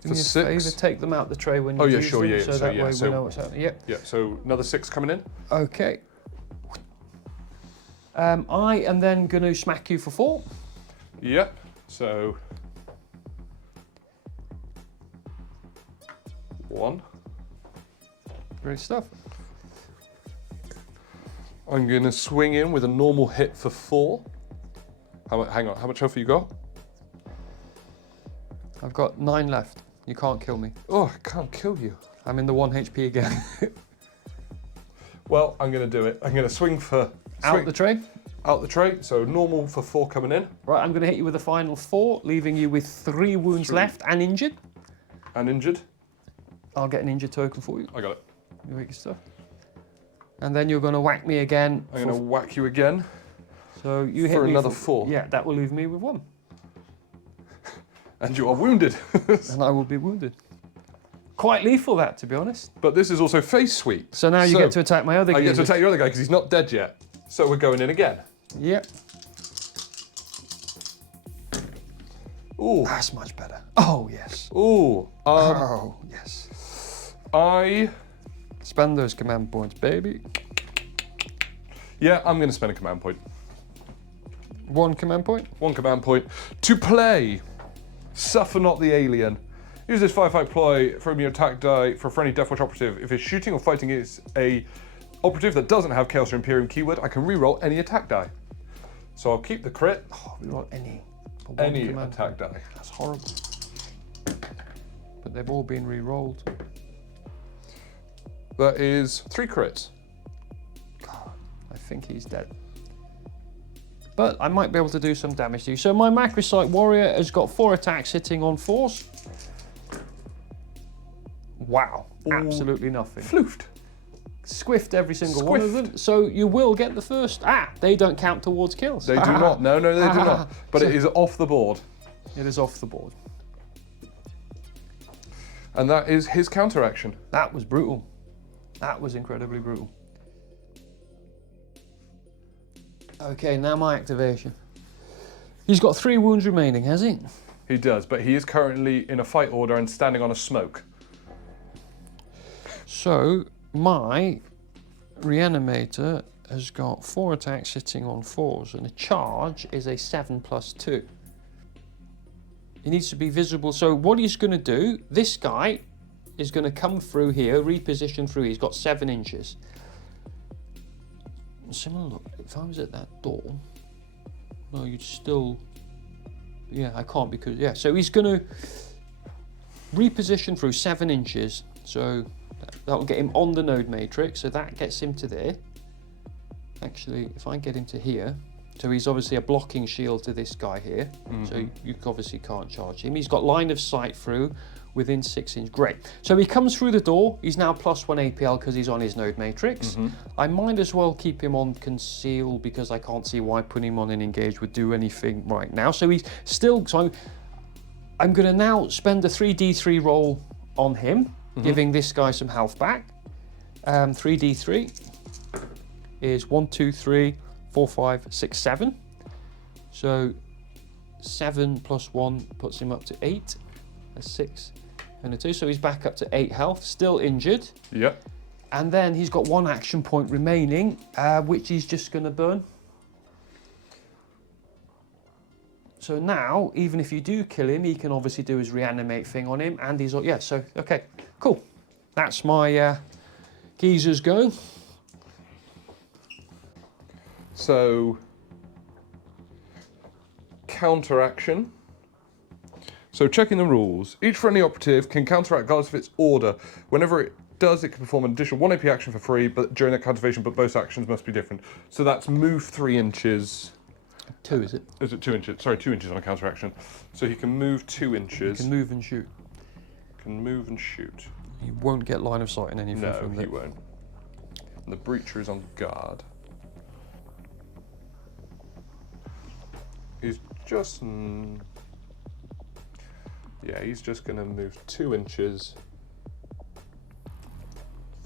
Do me a favour, take them out the tray when you Oh yeah, use sure, them, yeah. so So that yeah, way so we know what's happening. Yep. yeah. So another 6 coming in. Okay. I am then going to smack you for 4. Yep. So 1. Great stuff. I'm going to swing in with a normal hit for 4. Hang on, how much health have you got? I've got 9 left. You can't kill me. Oh, I can't kill you. I'm in the 1 HP again. Well, I'm going to do it. I'm going to swing for... Out the tray. Out the tray, so normal for 4 coming in. Right, I'm going to hit you with a final 4, leaving you with 3 wounds left and injured. And injured. I'll get an injured token for you. I got it. You make your stuff. And then you're going to whack me again. I'm going to whack you again. So you hit for me another 4. Yeah, that will leave me with 1. And you are wounded. And I will be wounded. Quite lethal, that, to be honest. But this is also Phase Sweep. So now you get to attack my other guy. I get to attack your other guy because he's not dead yet. So we're going in again. Yep. Ooh. That's much better. Oh, yes. Ooh. Oh, yes. I... Spend those command points, baby. Yeah, I'm going to spend a command point. 1 command point? 1 command point. To play, Suffer Not the Alien. Use this firefight ploy from your attack die for a friendly Deathwatch operative. If it's shooting or fighting against a operative that doesn't have Chaos or Imperium keyword, I can reroll any attack die. So I'll keep the crit. Oh, reroll any. Any attack die. That's horrible. But they've all been re-rolled. That is 3 crits. God, I think he's dead. But I might be able to do some damage to you. So my Macrosite Warrior has got 4 attacks hitting on 4s. Wow, absolutely nothing. Floofed. Squiffed every single one of them. So you will get the first. They don't count towards kills. They do not. No, they do not. But it is off the board. It is off the board. And that is his counter action. That was brutal. That was incredibly brutal. Okay, now my activation. He's got 3 wounds remaining, has he? He does, but he is currently in a fight order and standing on a smoke. So, my reanimator has got 4 attacks sitting on 4s, and a charge is a 7+2. He needs to be visible. So what he's going to do, this guy is going to come through here, reposition through. He's got 7 inches. Similar look. If I was at that door, no, you'd still. Yeah, I can't because yeah. So he's going to reposition through 7 inches. So that will get him on the node matrix. So that gets him to there. Actually, if I get him to here. So he's obviously a blocking shield to this guy here. So you obviously can't charge him. He's got line of sight through within 6 inches. Great. So he comes through the door. He's now +1 APL because he's on his node matrix. I might as well keep him on conceal because I can't see why putting him on an engage would do anything right now. So he's still. So I'm going to now spend a 3d3 roll on him, giving this guy some health back. 3d3 is 1, 2, 3. 4, 5, 6, 7. So 7 + 1 puts him up to 8. That's 6 and a 2. So he's back up to 8 health, still injured. Yep. And then he's got 1 action point remaining, which he's just going to burn. So now, even if you do kill him, he can obviously do his reanimate thing on him. And he's, yeah, so, okay, cool. That's my geezer's go. So, counteraction. So checking the rules. Each friendly operative can counteract regardless of its order. Whenever it does, it can perform an additional 1 AP action for free, but during that countervation, but both actions must be different. So that's move 3 inches. 2, is it? Is it 2 inches? Sorry, 2 inches on a counteraction. So he can move 2 inches. He can move and shoot. Can move and shoot. He won't get line of sight in anything from No, he won't. And the breacher is on guard. He's just... yeah, he's just going to move 2 inches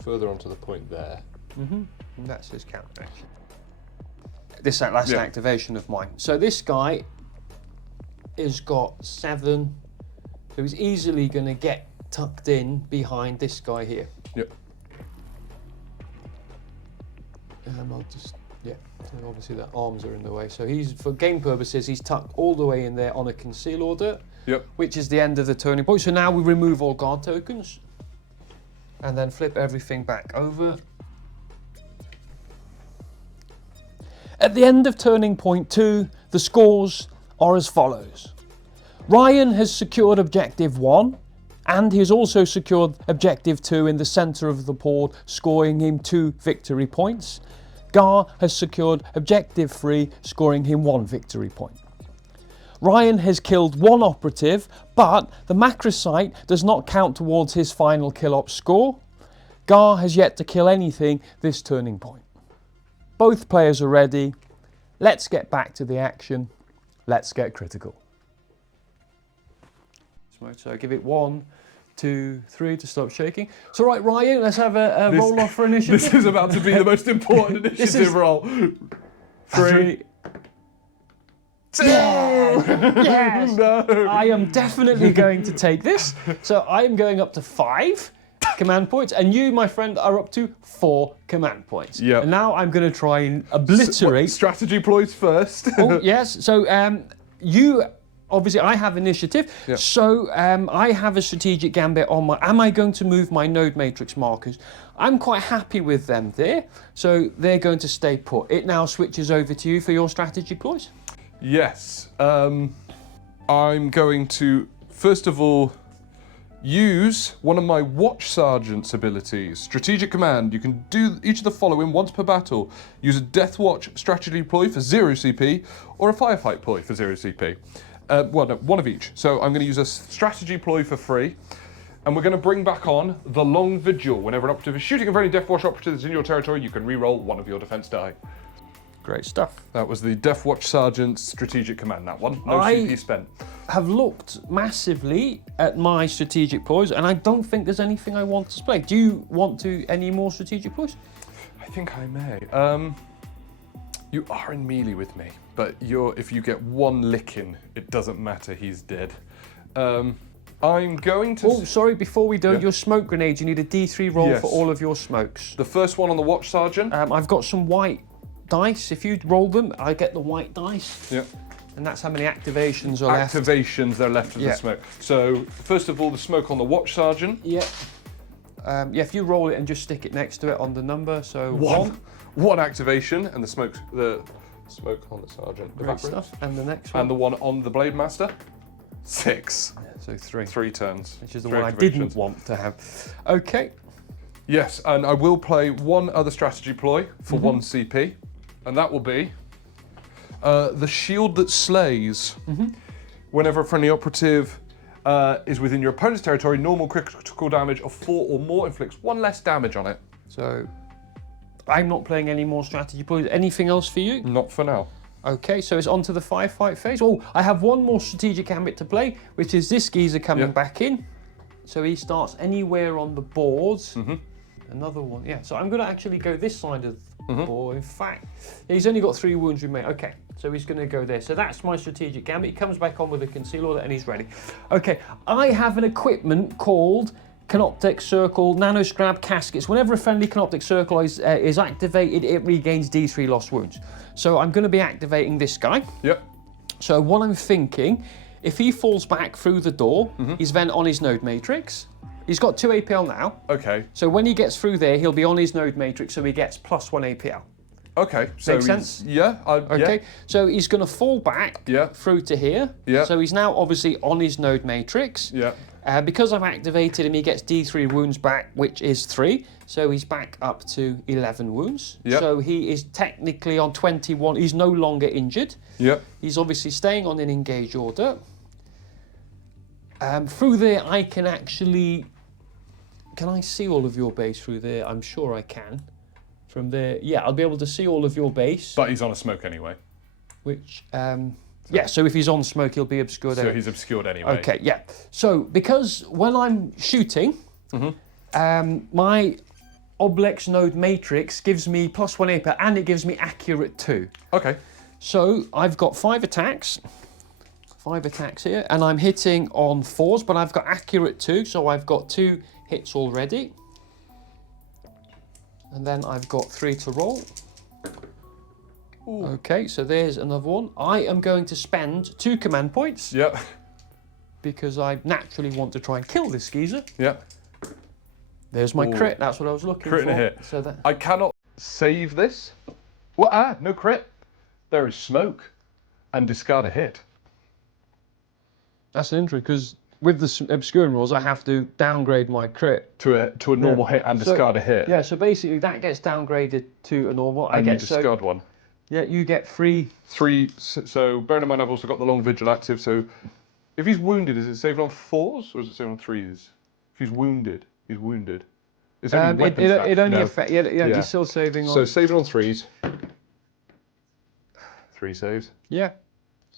further onto the point there. And that's his counteraction. This last activation of mine. So this guy has got 7, so he's easily going to get tucked in behind this guy here. Yep. I'll just... yeah, so obviously the arms are in the way. So he's, for game purposes, he's tucked all the way in there on a conceal order, which is the end of the turning point. So now we remove all guard tokens and then flip everything back over. At the end of turning point 2, the scores are as follows. Ryan has secured objective 1 and he's also secured objective 2 in the centre of the board, scoring him 2 victory points. Gar has secured objective 3, scoring him 1 victory point. Ryan has killed 1 operative, but the macrosite does not count towards his final kill op score. Gar has yet to kill anything this turning point. Both players are ready. Let's get back to the action. Let's get critical. So give it 1, 2, 3 to stop shaking. So right, Ryan, let's have a roll off for initiative. This is about to be the most important initiative roll. 3, 2. Yes! No. I am definitely going to take this. So I am going up to 5 command points, and you, my friend, are up to 4 command points. Yep. And now I'm going to try and obliterate... strategy ploys first. Oh, yes. So you... obviously, I have initiative, so I have a strategic gambit on my... am I going to move my node matrix markers? I'm quite happy with them there, so they're going to stay put. It now switches over to you for your strategy ploys. Yes. I'm going to, first of all, use one of my Watch Sergeant's abilities. Strategic Command. You can do each of the following once per battle. Use a Deathwatch strategy ploy for 0 CP, or a Firefight ploy for 0 CP. Well, no, one of each. So I'm going to use a strategy ploy for free, and we're going to bring back on the Long Vigil. Whenever an operative is shooting a very Deathwatch operative that's in your territory, you can re-roll one of your defense die. Great stuff. That was the Deathwatch Sergeant's strategic command, that one. No CP spent. Have looked massively at my strategic ploys, and I don't think there's anything I want to display. Do you want to any more strategic ploys? I think I may. You are in melee with me, but if you get one licking, it doesn't matter, he's dead. I'm going to... Oh, sorry, before we do, your smoke grenades, you need a D3 roll for all of your smokes. The first one on the watch, Sergeant. I've got some white dice. If you roll them, I get the white dice. Yeah. And that's how many activations are left. Activations are left of the smoke. So, first of all, the smoke on the watch, Sergeant. Yeah. If you roll it and just stick it next to it on the number, so one activation, and the smoke on the Sergeant evaporates. And the next one. And the one on the Blade Master, 6. Yeah, so 3. 3 turns. Which is the one I didn't want to have. Okay. Yes, and I will play one other strategy ploy for 1 CP, and that will be the Shield that slays. Whenever a friendly operative is within your opponent's territory, normal critical damage of 4 or more inflicts 1 less damage on it. So, I'm not playing any more strategy ploys. Anything else for you? Not for now. Okay, so it's on to the firefight phase. Oh, I have one more strategic gambit to play, which is this geezer coming back in. So he starts anywhere on the boards. Another one, so I'm going to actually go this side of the board. In fact, he's only got 3 wounds remaining. Okay, so he's going to go there. So that's my strategic gambit. He comes back on with a conceal order and he's ready. Okay, I have an equipment called Canoptek Circle Nanoscrap Caskets. Whenever a friendly Canoptek Circle is activated, it regains D3 lost wounds. So I'm going to be activating this guy. Yep. So what I'm thinking, if he falls back through the door, he's then on his node matrix. He's got 2 APL now. Okay. So when he gets through there, he'll be on his node matrix, so he gets +1 APL. Okay. So Makes sense? Yeah. Okay. So he's going to fall back through to here. Yeah. So he's now obviously on his node matrix. Yeah. Because I've activated him, he gets D3 wounds back, which is 3. So he's back up to 11 wounds. Yep. So he is technically on 21. He's no longer injured. Yep. He's obviously staying on an engage order. Through there, I can actually... Can I see all of your base through there? I'm sure I can. From there, I'll be able to see all of your base. But he's on a smoke anyway. Which, so if he's on smoke, he'll be obscured. So he's obscured anyway. Okay, So, because when I'm shooting, my Oblex node matrix gives me +1 AP and it gives me accurate 2. Okay. So, I've got 5 attacks. 5 attacks here, and I'm hitting on 4s, but I've got accurate 2, so I've got 2 hits already. And then I've got 3 to roll. Ooh. Okay, so there's another one. I am going to spend 2 command points. Yep. Because I naturally want to try and kill this geezer. Yep. There's my crit, that's what I was looking for. Crit and a hit. So that... I cannot save this. What? No crit. There is smoke. And discard a hit. That's interesting, because with the obscuring rules, I have to downgrade my crit to a normal hit and discard a hit. Yeah, so basically that gets downgraded to a normal. And you discard one. Yeah, you get 3. 3. So bearing in mind, I've also got the long vigil active. So if he's wounded, is it saved on 4s or is it saved on 3s? If he's wounded, he's wounded. It's only it only affects. Yeah, you're still saving on. So saving on 3s. 3 saves. Yeah,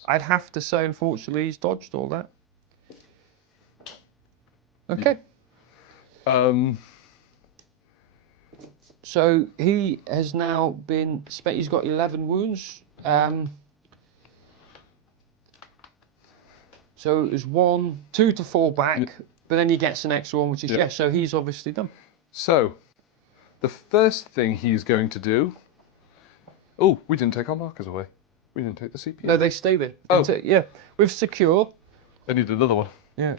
I'd have to say, unfortunately, he's dodged all that. Okay. So he has now been spent. He's got 11 wounds. So there's 1, 2 to fall back, but then he gets an extra one, which is so he's obviously done. So the first thing he's going to do. Oh, we didn't take our markers away. We didn't take the CPU. No, they stay there. Yeah, with secure. I need another one. Yeah.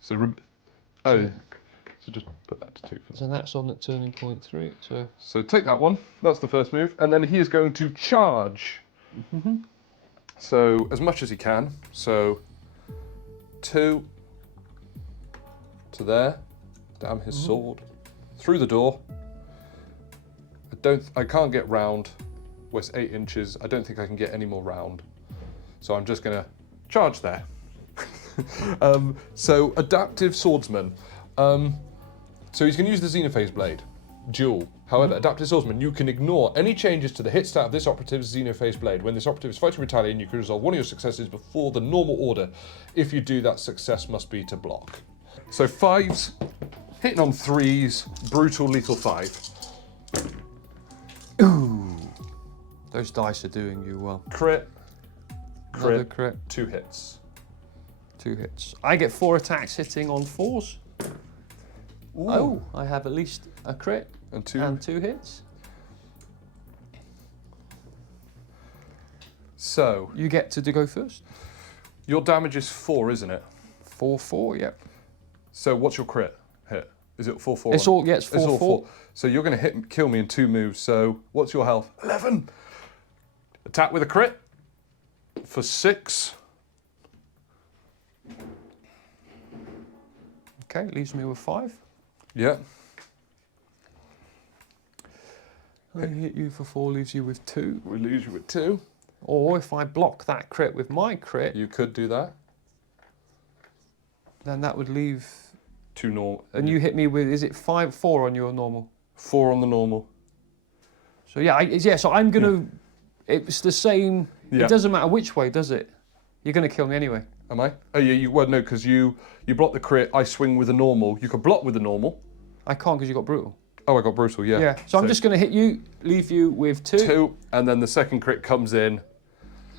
So just put that to 2 for So that's on at turning point 3. So take that one. That's the first move, and then he is going to charge. So as much as he can. So 2 to there. Damn his sword. Through the door. I can't get round. Well, it's 8 inches. I don't think I can get any more round. So I'm just gonna charge there. So adaptive swordsman. So he's going to use the Xenophase blade, dual. However, adaptive swordsman, you can ignore any changes to the hit stat of this operative's Xenophase blade. When this operative is fighting retaliating, you can resolve one of your successes before the normal order. If you do, that success must be to block. So 5s, hitting on 3s, brutal, lethal 5. Ooh. Those dice are doing you well. Crit. Another crit. 2 hits. 2 hits. I get 4 attacks hitting on 4s. Ooh. Oh, I have at least a crit And 2. and 2 hits. So You get to go first. your damage is 4, isn't it? 4/4. Yep. So what's your crit hit? Is it 4/4? It's all. Yeah, it's 4/4. It's all 4. So you're going to kill me in 2 moves. So what's your health? 11. Attack with a crit for 6. Okay, leaves me with 5. Yeah. I hit you for 4, leaves you with 2. We lose you with 2. Or if I block that crit with my crit, You could do that. then that would leave. 2 normal. And you hit me with, is it 4 on your normal? 4 on the normal. So yeah, so I'm gonna. It's the same. Yeah. It doesn't matter which way, does it? You're gonna kill me anyway. Am I? Oh yeah, well no, because you block the crit, I swing with a normal. You could block with a normal. I can't because you got brutal. Oh, I got brutal, yeah. Yeah. So I'm just gonna hit you, leave you with 2. 2, and then the second crit comes in.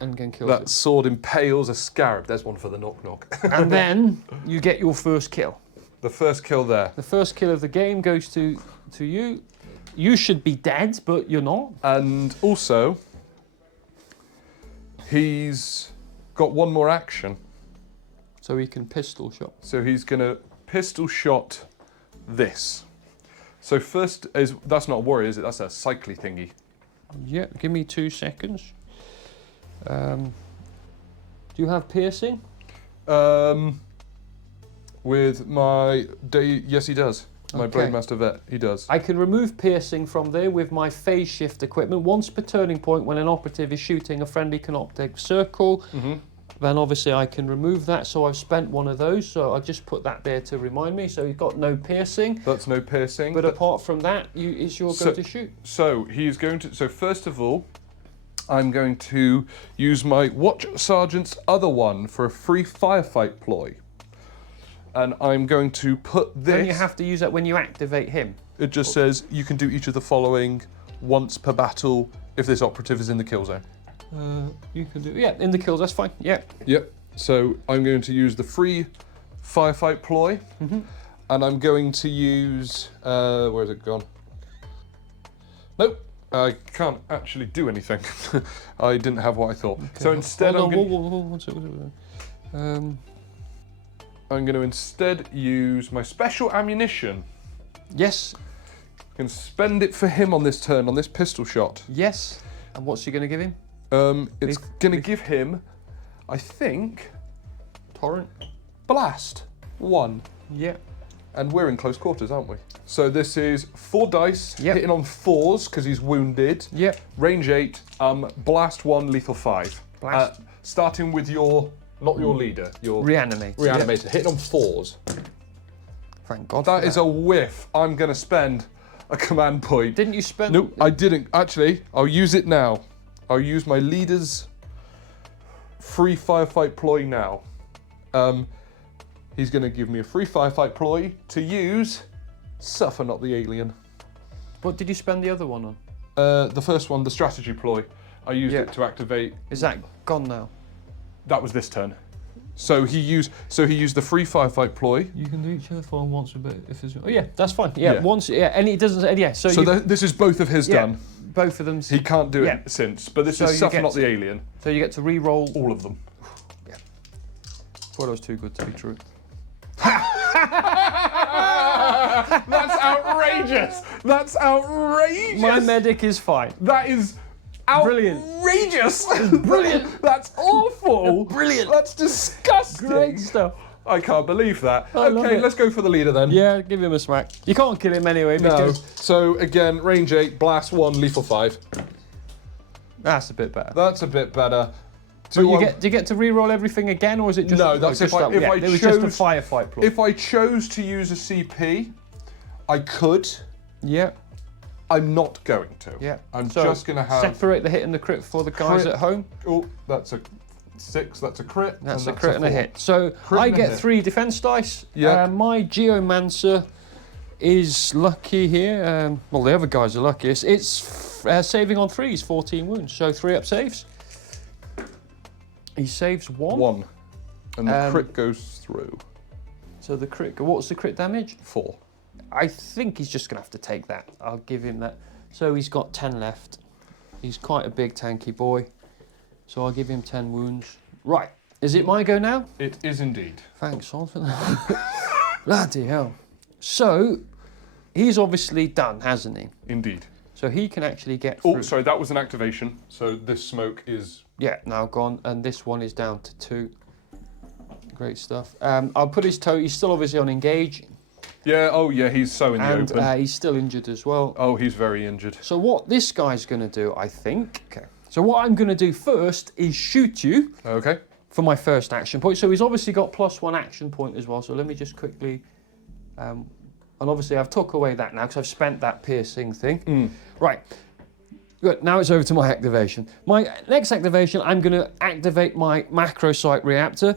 And again kills That it. sword impales a scarab. There's one for the knock. And then you get your first kill. The first kill there. The first kill of the game goes to you. You should be dead, but you're not. And also, he's got one more action. So he can pistol shot. So he's going to pistol shot this. So first, that's not a warrior, is it? That's a cycly thingy. Yeah, give me 2 seconds. Do you have piercing? With my yes, he does. My Okay. Blade Master Vet, he does. I can remove piercing from there with my phase shift equipment. Once per turning point, when an operative is shooting a friendly Canoptek circle, then obviously I can remove that. So I've spent one of those. So I just put that there to remind me. So he's got no piercing. That's no piercing. But apart from that, it's your go to shoot. So he's going to. So first of all, I'm going to use my Watch Sergeant's other one for a free firefight ploy. And I'm going to put this. Then you have to use that when you activate him. It just says you can do each of the following once per battle if this operative is in the kill zone. You can do in the kills. That's fine. Yeah. Yep. So I'm going to use the free firefight ploy, and I'm going to use. Where's it gone? Nope. I can't actually do anything. I didn't have what I thought. Okay. So instead, I'm going to instead use my special ammunition. Yes. I can spend it for him on this turn, on this pistol shot. Yes. And what's he going to give him? It's going to give him, I think, Torrent. Blast 1. Yeah. And we're in close quarters, aren't we? So this is 4 dice, hitting on 4s because he's wounded. Yep. Range 8, blast 1, lethal 5. Blast. Starting with your, not your leader, your reanimator. Hitting on 4s. Thank God. That is a whiff. I'm going to spend a command point. Didn't you spend? No, I didn't. Actually, I'll use it now. I'll use my leader's free firefight ploy now. He's going to give me a free firefight ploy to use. Suffer not the alien. What did you spend the other one on? The first one, the strategy ploy. I used it to activate. Is that gone now? That was this turn. So he used the free firefight ploy. You can do each other for once a bit if there's. Oh yeah, that's fine. Yeah, once. Yeah, and it doesn't. Yeah. So this is both of his done. Both of them. He can't do it since, but this is Suffer Not the Alien. So you get to re-roll all of them. Yeah. Thought it was too good to be true. That's outrageous! That's outrageous! My medic is fine. That is outrageous! Brilliant! That's awful! Brilliant! That's disgusting! Great stuff. I can't believe that. Love Okay, it. let's go for the leader then. Yeah, give him a smack. You can't kill him anyway No. because So again, range 8, blast 1, lethal 5. that's a bit better. That's a bit better. Do you get to re-roll everything again, or is it just No, that's if I it was just a firefight plot. If I chose to use a CP, I could. Yeah. I'm not going to. Yeah. I'm just going to have separate the hit and the crit for the guys at home. Oh, that's a 6. That's a crit. That's a crit and a hit. So Crit I and a get hit. 3 defense dice. Yeah. My Geomancer is lucky here. Well, the other guys are lucky. It's saving on 3s, 14 wounds. So 3 up saves. He saves 1. 1. And the crit goes through. So the crit, what's the crit damage? 4. I think he's just going to have to take that. I'll give him that. So he's got 10 left. He's quite a big tanky boy. So I'll give him 10 wounds. Right, is it my go now? It is indeed. Thanks, Son, for that. Bloody hell. So, he's obviously done, hasn't he? Indeed. So he can actually get Oh, through. sorry, that was an activation. So this smoke is... Yeah, now gone. And this one is down to 2. Great stuff. I'll put his toe, he's still obviously on engage. Yeah, oh yeah, he's so in the And open. he's still injured as well. Oh, he's very injured. So what this guy's going to do, I think... Okay. So what I'm going to do first is shoot you. Okay. For my first action point. So he's obviously got +1 action point as well. So let me just quickly... and obviously I've took away that now because I've spent that piercing thing. Right. Good, now it's over to my activation. My next activation, I'm going to activate my macrosite reactor.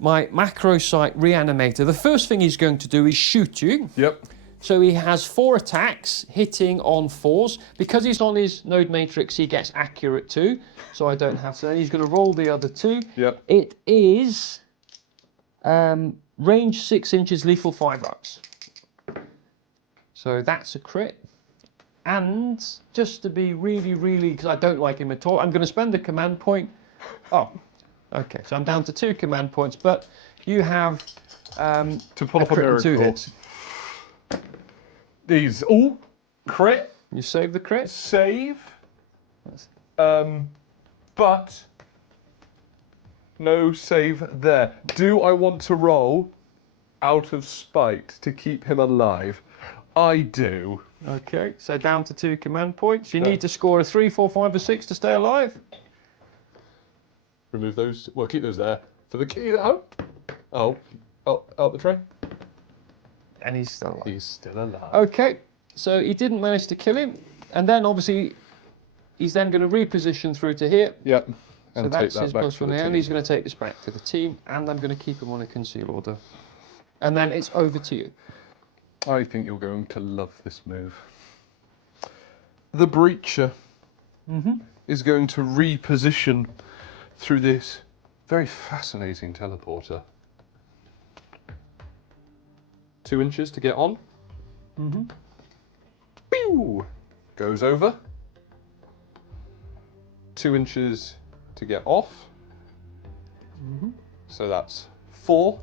My macrosite reanimator. The first thing he's going to do is shoot you. Yep. So he has 4 attacks, hitting on 4s. Because he's on his node matrix, he gets accurate too. So I don't have to. He's going to roll the other 2. Yep. It is range 6 inches, lethal 5 ups. So that's a crit. And just to be really, because I don't like him at all, I'm going to spend a command point. Oh, okay. So I'm down to 2 command points, but you have to pull up a crit and 2 miracle. hits. These all crit. You save the crit. Save. But no save there. Do I want to roll out of spite to keep him alive? I do. Okay, so down to 2 command points. You need to score a 3, 4, 5, or 6 to stay alive. Remove those. Well, keep those there for the key. Oh, out the tray. And he's still alive. He's still alive. Okay, so he didn't manage to kill him. And then obviously, he's then going to reposition through to here. Yep. And So take that's that his back plus to 1 the there. And team. he's going to take this back to the team. And I'm going to keep him on a conceal order. And then it's over to you. I think you're going to love this move. The Breacher is going to reposition through this very fascinating teleporter. 2 inches to get on. Pew! Goes over. 2 inches to get off. So that's 4.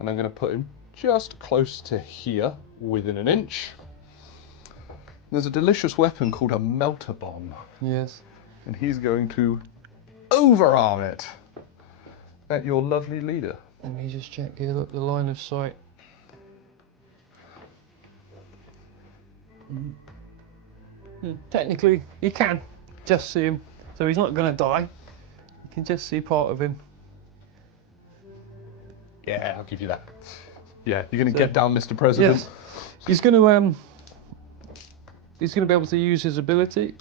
And I'm going to put him just close to here, within an inch. There's a delicious weapon called a melter bomb. Yes. And he's going to overarm it at your lovely leader. Let me just check here, look, the line of sight. Technically, you can just see him. So he's not going to die. You can just see part of him. Yeah, I'll give you that. Yeah, you're going to get down, Mr. President. Yes. He's going to be able to use his ability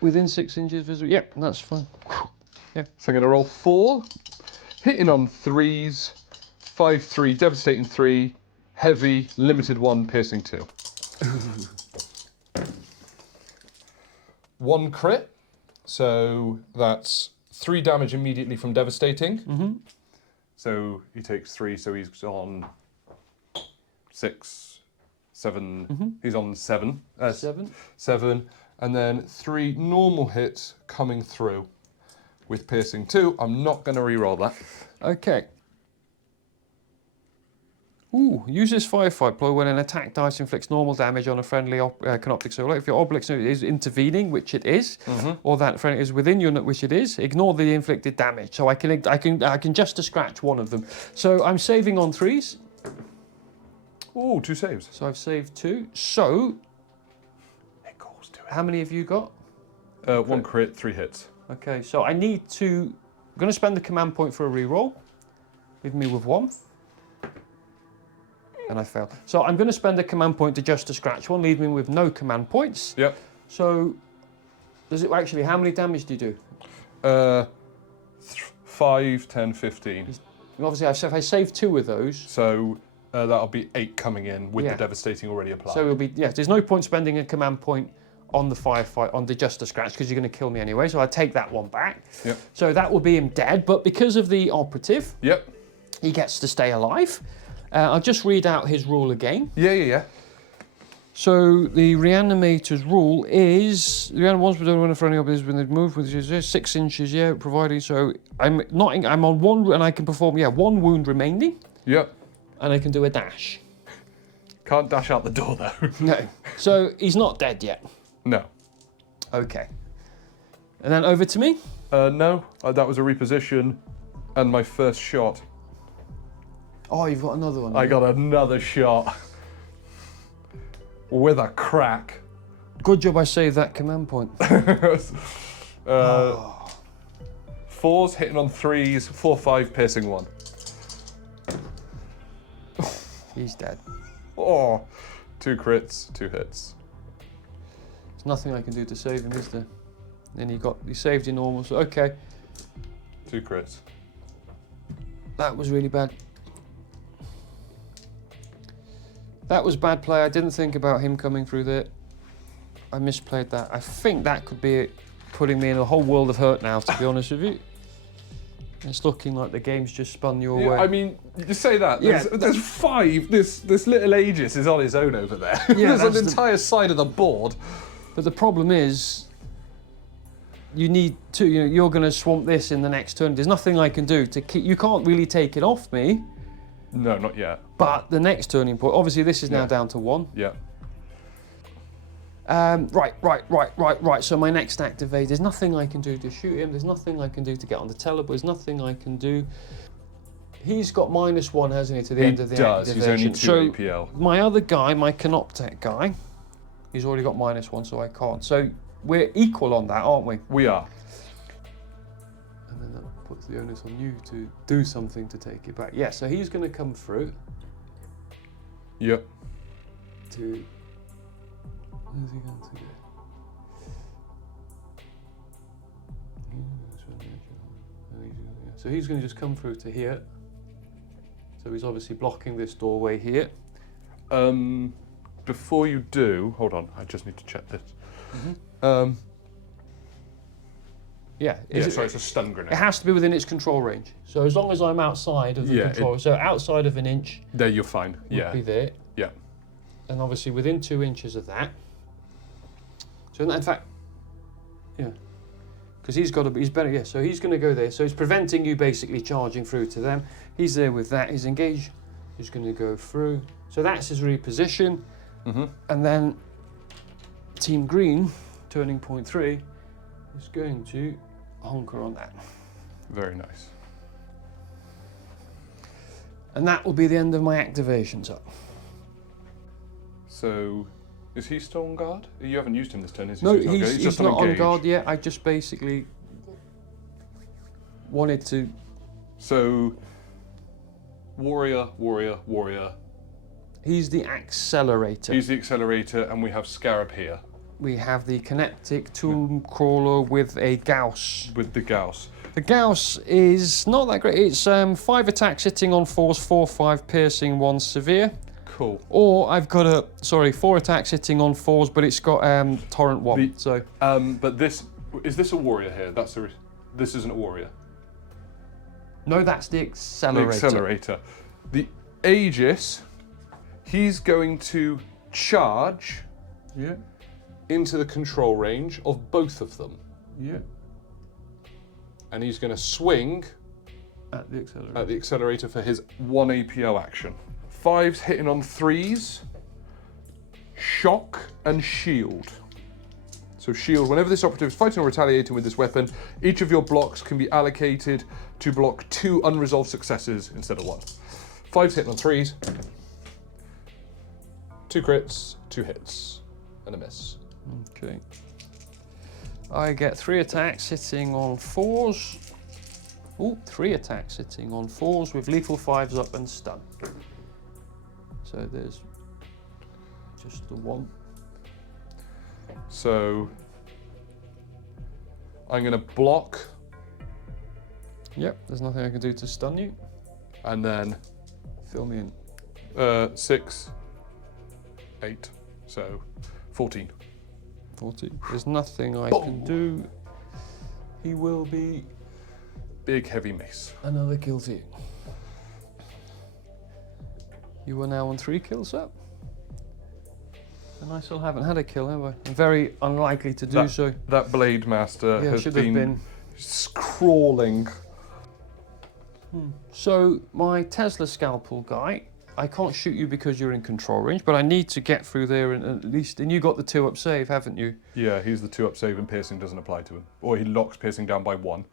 within 6 inches visible. Yep, that's fine. Yeah. So I'm going to roll 4, hitting on 3s, 5, 3, devastating 3, heavy, limited 1, piercing 2. 1 crit, so that's 3 damage immediately from devastating. So he takes 3, so he's on 6, 7. He's on 7. 7. 7, and then 3 normal hits coming through with piercing 2. I'm not going to re-roll that. Okay. Ooh, use this firefight ploy when an attack dice inflicts normal damage on a friendly Canoptek solo. If your obelisk is intervening, which it is, or that friend is within you, which it is, ignore the inflicted damage. So I can just to scratch one of them. So I'm saving on 3s. Ooh, 2 saves. So I've saved 2. So It goes to how many have you got? 1 crit, 3 hits. Okay, so I need to. I'm going to spend the command point for a reroll. Leave me with 1. And I failed. So I'm going to spend a command point to just to scratch 1, leave me with no command points. Yep. So, does it actually? How many damage do you do? 5, 10, 15. Obviously, if I save 2 of those. So That'll be 8 coming in with Yeah. the devastating already applied. So it'll be, yeah, there's no point spending a command point on the firefight, on the just a scratch, because you're going to kill me anyway, so I take that one back. Yep. So that will be him dead, but because of the operative, Yep. he gets to stay alive. I'll just read out his rule again. Yeah. So the reanimator's rule is the animal once don't run for any others when they move with 6 inches, yeah, providing so I'm on 1 and I can perform 1 wound remaining. Yep. And I can do a dash. Can't dash out the door though. No. So he's not dead yet. No. Okay. And then over to me. No, that was a reposition and my first shot. Oh, you've got another one. I got another shot. With a crack. Good job I saved that command point. 4s hitting on 3s, 4-5 piercing 1. He's dead. Oh, 2 crits, 2 hits. There's nothing I can do to save him, is there? Then he saved your normal, so okay. 2 crits. That was really bad. That was bad play. I didn't think about him coming through there. I misplayed that. I think that could be it, putting me in a whole world of hurt now, to be honest with you. It's looking like the game's just spun your way. I mean, you say that. There's 5. This little Aegis is on his own over there. Yeah, There's an entire side of the board. But the problem is, you need to. You're going to swamp this in the next turn. There's nothing I can do to keep. You can't really take it off me. No, not yet. But the next turning point. Obviously, this is now down to 1. Yeah. Right. So my next activate. There's nothing I can do to shoot him. There's nothing I can do to get on the teleport. There's nothing I can do. He's got -1, hasn't he, to the end of the activation. He's only 2 so APL. my other guy, my Canoptek guy, he's already got -1, so I can't. So we're equal on that, aren't we? We are. And then that puts the onus on you to do something to take it back. Yeah, so he's going to come through. Yep. Where's he going to go? So he's going to just come through to here. So he's obviously blocking this doorway here. Before you do, hold on, I just need to check this. Sorry, it's a stun grenade. It has to be within its control range. So as long as I'm outside of the control, so outside of an inch, there you're fine. would be there. Yeah. And obviously within 2 inches of that. So in fact, because he's better. Yeah, so he's going to go there. So he's preventing you basically charging through to them. He's there with that. He's engaged. He's going to go through. So that's his reposition. And then Team Green, turning point 3, is going to honker on that. Very nice. And that will be the end of my activations up. So, is he still on guard? You haven't used him this turn, is he? No, So he's just not on engage. guard yet. I just basically wanted to. So, warrior. He's the accelerator. He's the accelerator, and we have Scarab here. We have the Canoptek Tomb Crawler with a Gauss. With the Gauss. The Gauss is not that great. It's 5 attacks hitting on 4s, 4-5 piercing, 1 severe. Cool. Or I've got 4 attacks hitting on 4s, but it's got torrent 1. But this is this a warrior here? This isn't a warrior. No, that's the accelerator. The accelerator. The Aegis. He's going to charge. Yeah. Into the control range of both of them. Yeah. And he's going to swing At the accelerator. at the accelerator for his 1 APO action. 5s hitting on 3s. Shock and shield. So shield, whenever this operative is fighting or retaliating with this weapon, each of your blocks can be allocated to block 2 unresolved successes instead of 1. 5s hitting on 3s. 2 crits, 2 hits, and a miss. Okay. I get 3 attacks hitting on 4s. Ooh, 3 attacks hitting on 4s with lethal 5s up and stun. So there's just the 1. So I'm going to block. Yep, there's nothing I can do to stun you. And then Fill me in. 6, 8, so 14. 40. There's nothing I can do. He will be Big heavy mace. another kill to you. You are now on 3 kills, sir. And I still haven't had a kill, have I? I'm very unlikely to do so. That Blade Master has should have been crawling. So my Tesla scalpel guy, I can't shoot you because you're in control range, but I need to get through there and at least, and you got the 2-up save, haven't you? Yeah, he's the 2-up save and piercing doesn't apply to him. Or he locks piercing down by 1.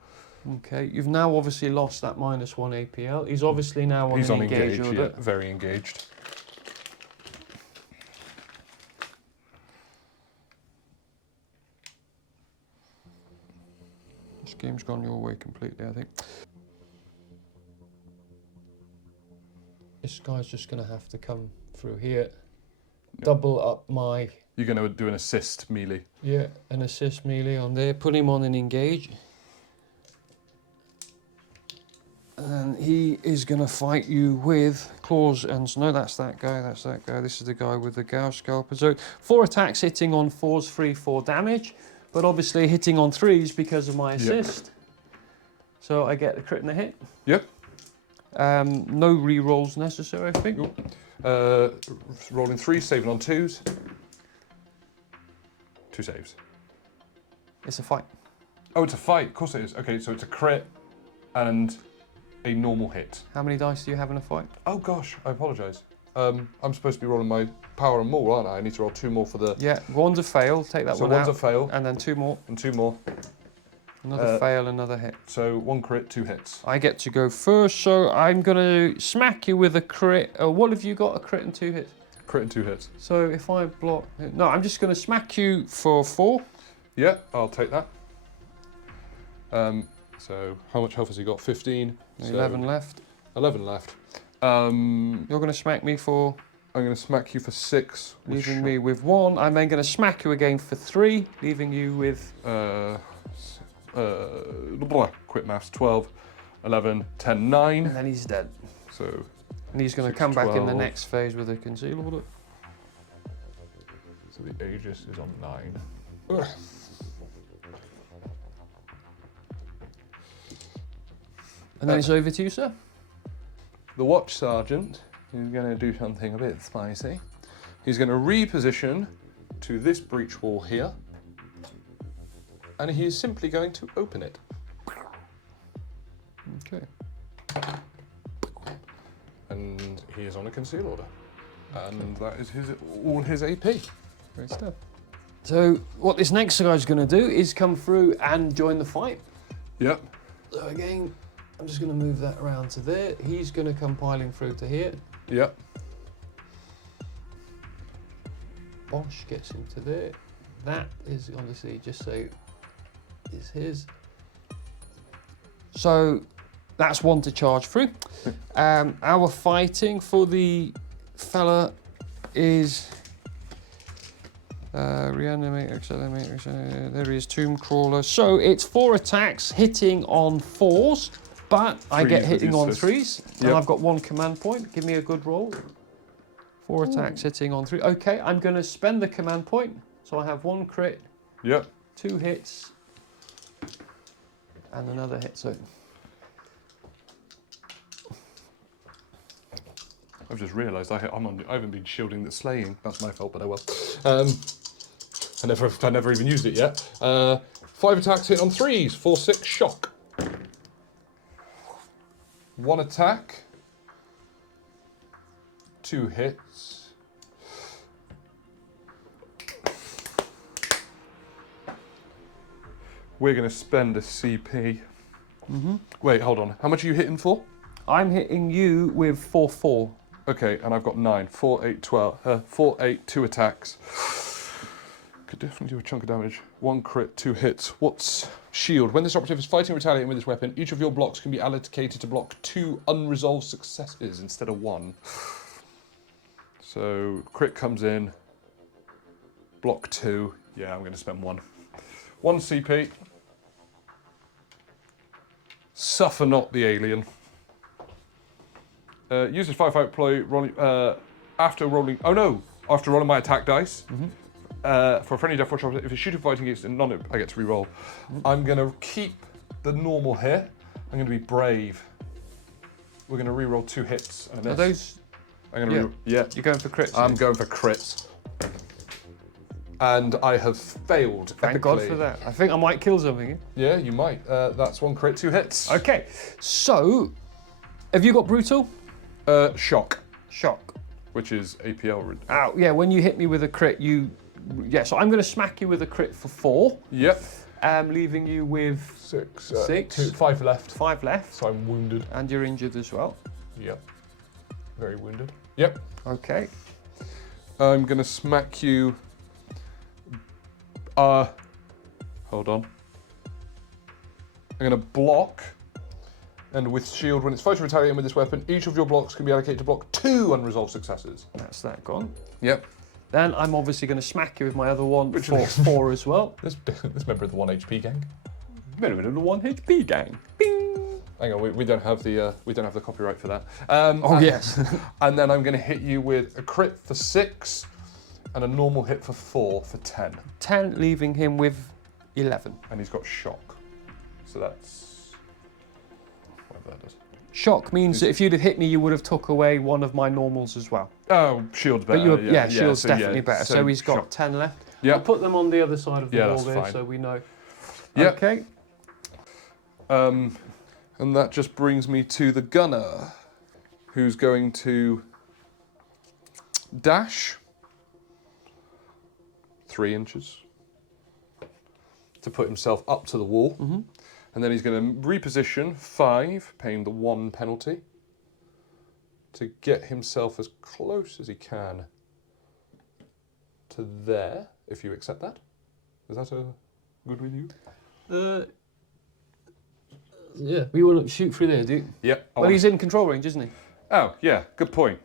Okay, you've now obviously lost that -1 APL. He's obviously now on He's an on engage engage, order. yeah, very engaged. This game's gone your way completely, I think. This guy's just going to have to come through here, double up my... You're going to do an assist melee. Yeah, an assist melee on there, put him on an engage. And he is going to fight you with claws and... No, that's that guy, that's that guy. This is the guy with the Gauss scalper. So 4 attacks hitting on 4s, 3/4 damage. But obviously hitting on 3s because of my assist. Yep. So I get the crit and a hit. Yep. No re-rolls necessary, I think. Rolling 3, saving on 2s. 2 saves. It's a fight. Oh, it's a fight. Of course it is. Okay, so it's a crit and a normal hit. How many dice do you have in a fight? Oh gosh, I apologise. I'm supposed to be rolling my power and more, aren't I? I need to roll 2 more for the... Yeah, one's a fail, take that one out. So one's a fail. And then 2 more. And 2 more. Another fail, another hit. So 1 crit, 2 hits. I get to go first, so I'm going to smack you with a crit. What have you got, a crit and 2 hits? Crit and 2 hits. So if I block... No, I'm just going to smack you for 4. Yeah, I'll take that. So how much health has he got? 15. 11 left. 11 left. You're going to smack me for... I'm going to smack you for 6. Leaving me with 1. I'm then going to smack you again for 3, leaving you with... quick maths. 12, 11, 10, 9. And then he's dead. So... And he's going to come back in the next phase with a conceal order. So the Aegis is on 9. And then it's over to you, sir. The Watch Sergeant is going to do something a bit spicy. He's going to reposition to this breach wall here. And he is simply going to open it. Okay. And he is on a conceal order. And that is all his AP. Great stuff. So what this next guy's going to do is come through and join the fight. Yep. So again, I'm just going to move that around to there. He's going to come piling through to here. Yep. Bosch gets into there. That is obviously just so is his. So that's 1 to charge through. Our fighting for the fella is reanimate, accelerate, there he is, tomb crawler. So it's 4 attacks hitting on 4s, but I get hitting on 3s. And I've got 1 command point. Give me a good roll. 4 attacks hitting on 3. Okay, I'm going to spend the command point. So I have 1 crit. Yep. 2 hits. And another hit. So I've just realised I haven't been shielding the slaying. That's my fault, but oh well. I never even used it yet. 5 attacks hit on 3s, 4, 6, shock. 1 attack, 2 hits. We're going to spend a CP. Wait, hold on. How much are you hitting for? I'm hitting you with 4/4. Okay, and I've got 9. 4, 8, 12. 4, 8, 2 attacks. Could definitely do a chunk of damage. 1 crit, 2 hits. What's shield? When this operative is fighting or retaliating with this weapon, each of your blocks can be allocated to block 2 unresolved successes instead of 1. So crit comes in. Block 2. Yeah, I'm going to spend 1. 1 CP. Suffer not the alien. Uses firefight ploy rolling after rolling. Oh no! After rolling my attack dice. For a friendly Deathwatch option, if it's shooting fighting against a non, I get to re-roll. I'm gonna keep the normal here. I'm gonna be brave. We're gonna re-roll 2 hits and a miss. Are those? I'm gonna You're going for crits. I'm going for crits. And I have failed. Thank God for that. I think I might kill something. Yeah, you might. That's 1 crit, 2 hits. Okay, so have you got brutal? Shock, Shock. which is APL. Ow, yeah, when you hit me with a crit, so I'm going to smack you with a crit for 4. Yep. Leaving you with 6. 6. 5 left. 5 left. So I'm wounded. And you're injured as well. Yep. Very wounded. Yep. Okay. I'm going to smack you. Hold on. I'm going to block. And with shield, when it's fighting or retaliating with this weapon, each of your blocks can be allocated to block 2 unresolved successes. That's that gone. Yep. Then I'm obviously going to smack you with my other one for 4 as well. This member of the 1 HP gang. Bit of the 1 HP gang. Bing! Hang on, we don't have the copyright for that. Yes. And then I'm going to hit you with a crit for 6 and a normal hit for 4 for 10. 10, leaving him with 11. And he's got shock. So that's whatever that does. Shock means that if you'd have hit me, you would have took away one of my normals as well. Oh, shield's better. But shield's so definitely better. So he's got shock. 10 left. Yep. I'll put them on the other side of the wall that's there fine. so we know. Yep. Okay. And that just brings me to the gunner, who's going to dash 3 inches to put himself up to the wall. And then he's going to reposition 5, paying the 1 penalty, to get himself as close as he can to there, if you accept that. Is that good with you? Yeah, we want to shoot through there, dude. Yep. Well, he's in control range, isn't he? Oh, yeah, good point.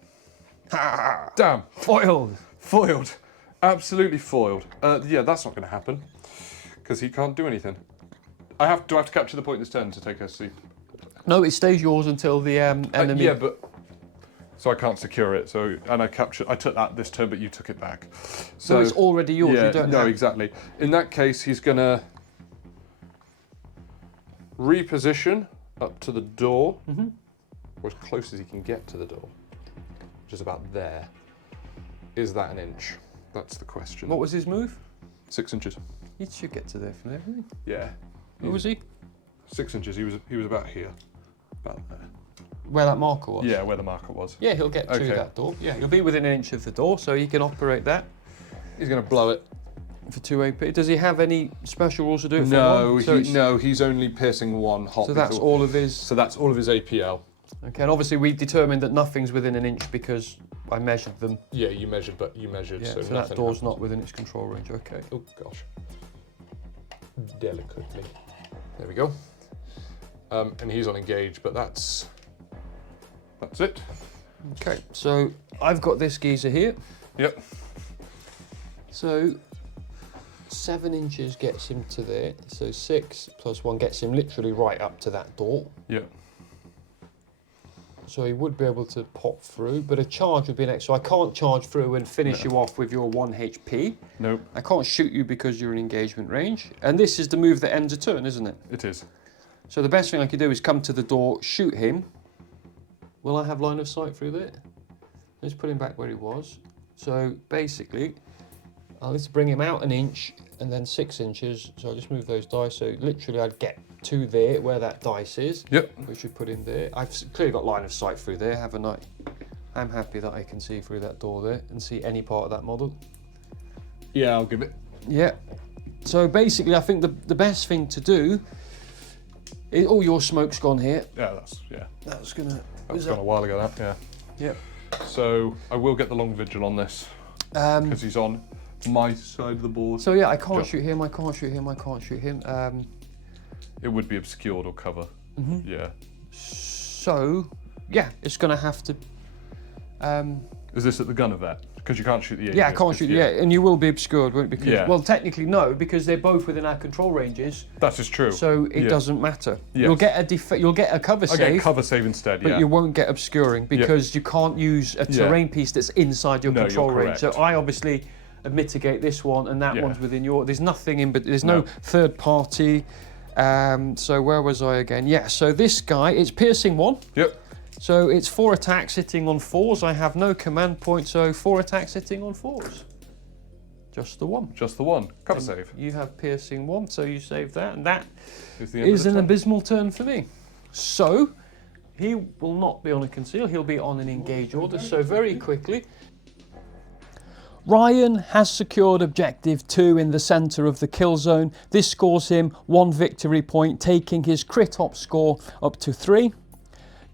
Damn. Foiled. Foiled. Absolutely foiled. Yeah, that's not going to happen, because he can't do anything. Do I have to capture the point this turn to take a seat? No, it stays yours until the enemy... Yeah, but... So I can't secure it, and I took that this turn, but you took it back. So it's already yours, yeah, you don't no, have... exactly. In that case, he's going to reposition up to the door, or as close as he can get to the door, which is about there. Is that an inch? That's the question. What was his move? 6 inches. He should get to there from there, really. Yeah. Where was he? 6 inches. He was about here, about there. Where that marker was? Yeah, where the marker was. Yeah, he'll get to that door. Yeah, he'll be within an inch of the door, so he can operate that. He's going to blow it. For 2 AP. Does he have any special rules to do it for No, one? he's only piercing 1 hot. So that's all of his... So that's all of his APL. Okay, and obviously we determined that nothing's within an inch because I measured them. Yeah, you measured, Yeah, so so that door's not within its control range, okay. Oh, gosh. Delicately. There we go. And he's on engage, but that's it. Okay, so I've got this geezer here. Yep. So 7 inches gets him to there. So 6 plus 1 gets him literally right up to that door. Yep. So he would be able to pop through, but a charge would be next. So I can't charge through and finish you off with your 1 HP. Nope. I can't shoot you because you're in engagement range. And this is the move that ends a turn, isn't it? It is. So the best thing I could do is come to the door, shoot him. Will I have line of sight through there? Let's put him back where he was. So basically, I'll just bring him out an inch and then 6 inches. So I'll just move those dice. So literally I'd get to there where that dice is. Yep. Which we put in there. I've clearly got line of sight through there, haven't I? I'm happy that I can see through that door there and see any part of that model. Yeah, I'll give it. Yeah. So basically I think the best thing to do is, oh, your smoke's gone here. Yeah, That's gonna... That was gone a while ago, that, yeah. Yep. So I will get the long vigil on this, because he's on my side of the board. So yeah, I can't shoot him, I can't shoot him, I can't shoot him. It would be obscured or cover. Yeah. So, yeah, it's gonna have to... Is this at the gunner vet? Because you can't shoot the Yeah, I can't shoot. Yeah, and you will be obscured, won't it? Because Yeah. well, technically no, because they're both within our control ranges. That is true. So it doesn't matter. Yes. You'll get a cover I save. get cover save instead. But yeah. you won't get obscuring because you can't use a terrain piece that's inside your control you're range. So correct. I obviously mitigate this one, and that one's within your. There's nothing in, but there's no No. third party. So where was I again? Yeah. So this guy, it's piercing 1. Yep. So it's 4 attacks hitting on 4s. I have no command point, so 4 attacks hitting on 4s. Just the one. Just the one. Cover And save. you have piercing 1, so you save that, and that Is the end is of an the turn. abysmal turn for me. So he will not be on a conceal, he'll be on an engage order. So very quickly, Ryan has secured objective 2 in the centre of the kill zone. This scores him 1 victory point, taking his crit op score up to 3.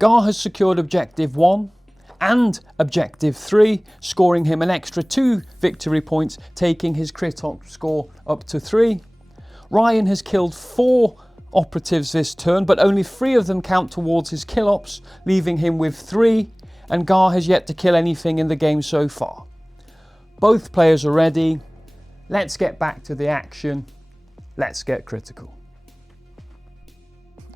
Gar has secured objective 1 and objective 3, scoring him an extra 2 victory points, taking his crit op score up to 3. Ryan has killed 4 operatives this turn, but only 3 of them count towards his kill ops, leaving him with 3, and Gar has yet to kill anything in the game so far. Both players are ready. Let's get back to the action. Let's get critical.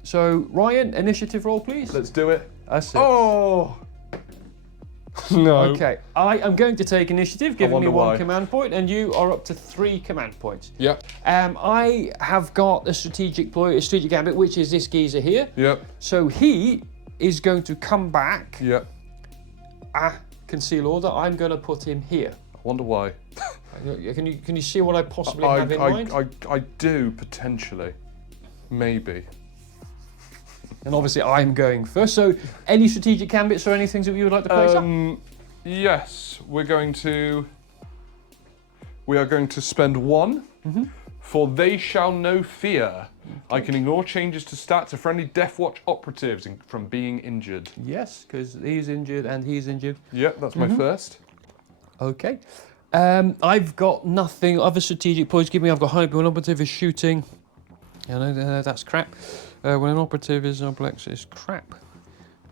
So, Ryan, initiative roll, please. Let's do it. That's it. Oh! No. Okay, I am going to take initiative, giving me wonder 1 why. command point, and you are up to 3 command points. Yep. I have got a strategic gambit, which is this geezer here. Yep. So he is going to come back. Yep. Conceal order. I'm going to put him here. I wonder why. Can you see what I possibly have in mind? I do potentially. Maybe. And obviously I'm going first. So any strategic gambits or anything that you would like to place up? Yes, we are going to spend 1 for They Shall Know Fear. I can ignore changes to stats of friendly Deathwatch operatives from being injured. Yes, because he's injured and he's injured. Yep, that's my first. Okay. I've got nothing other strategic points. I've got hyper. When operative is shooting. I know that's crap. When an operative is oblex, is crap.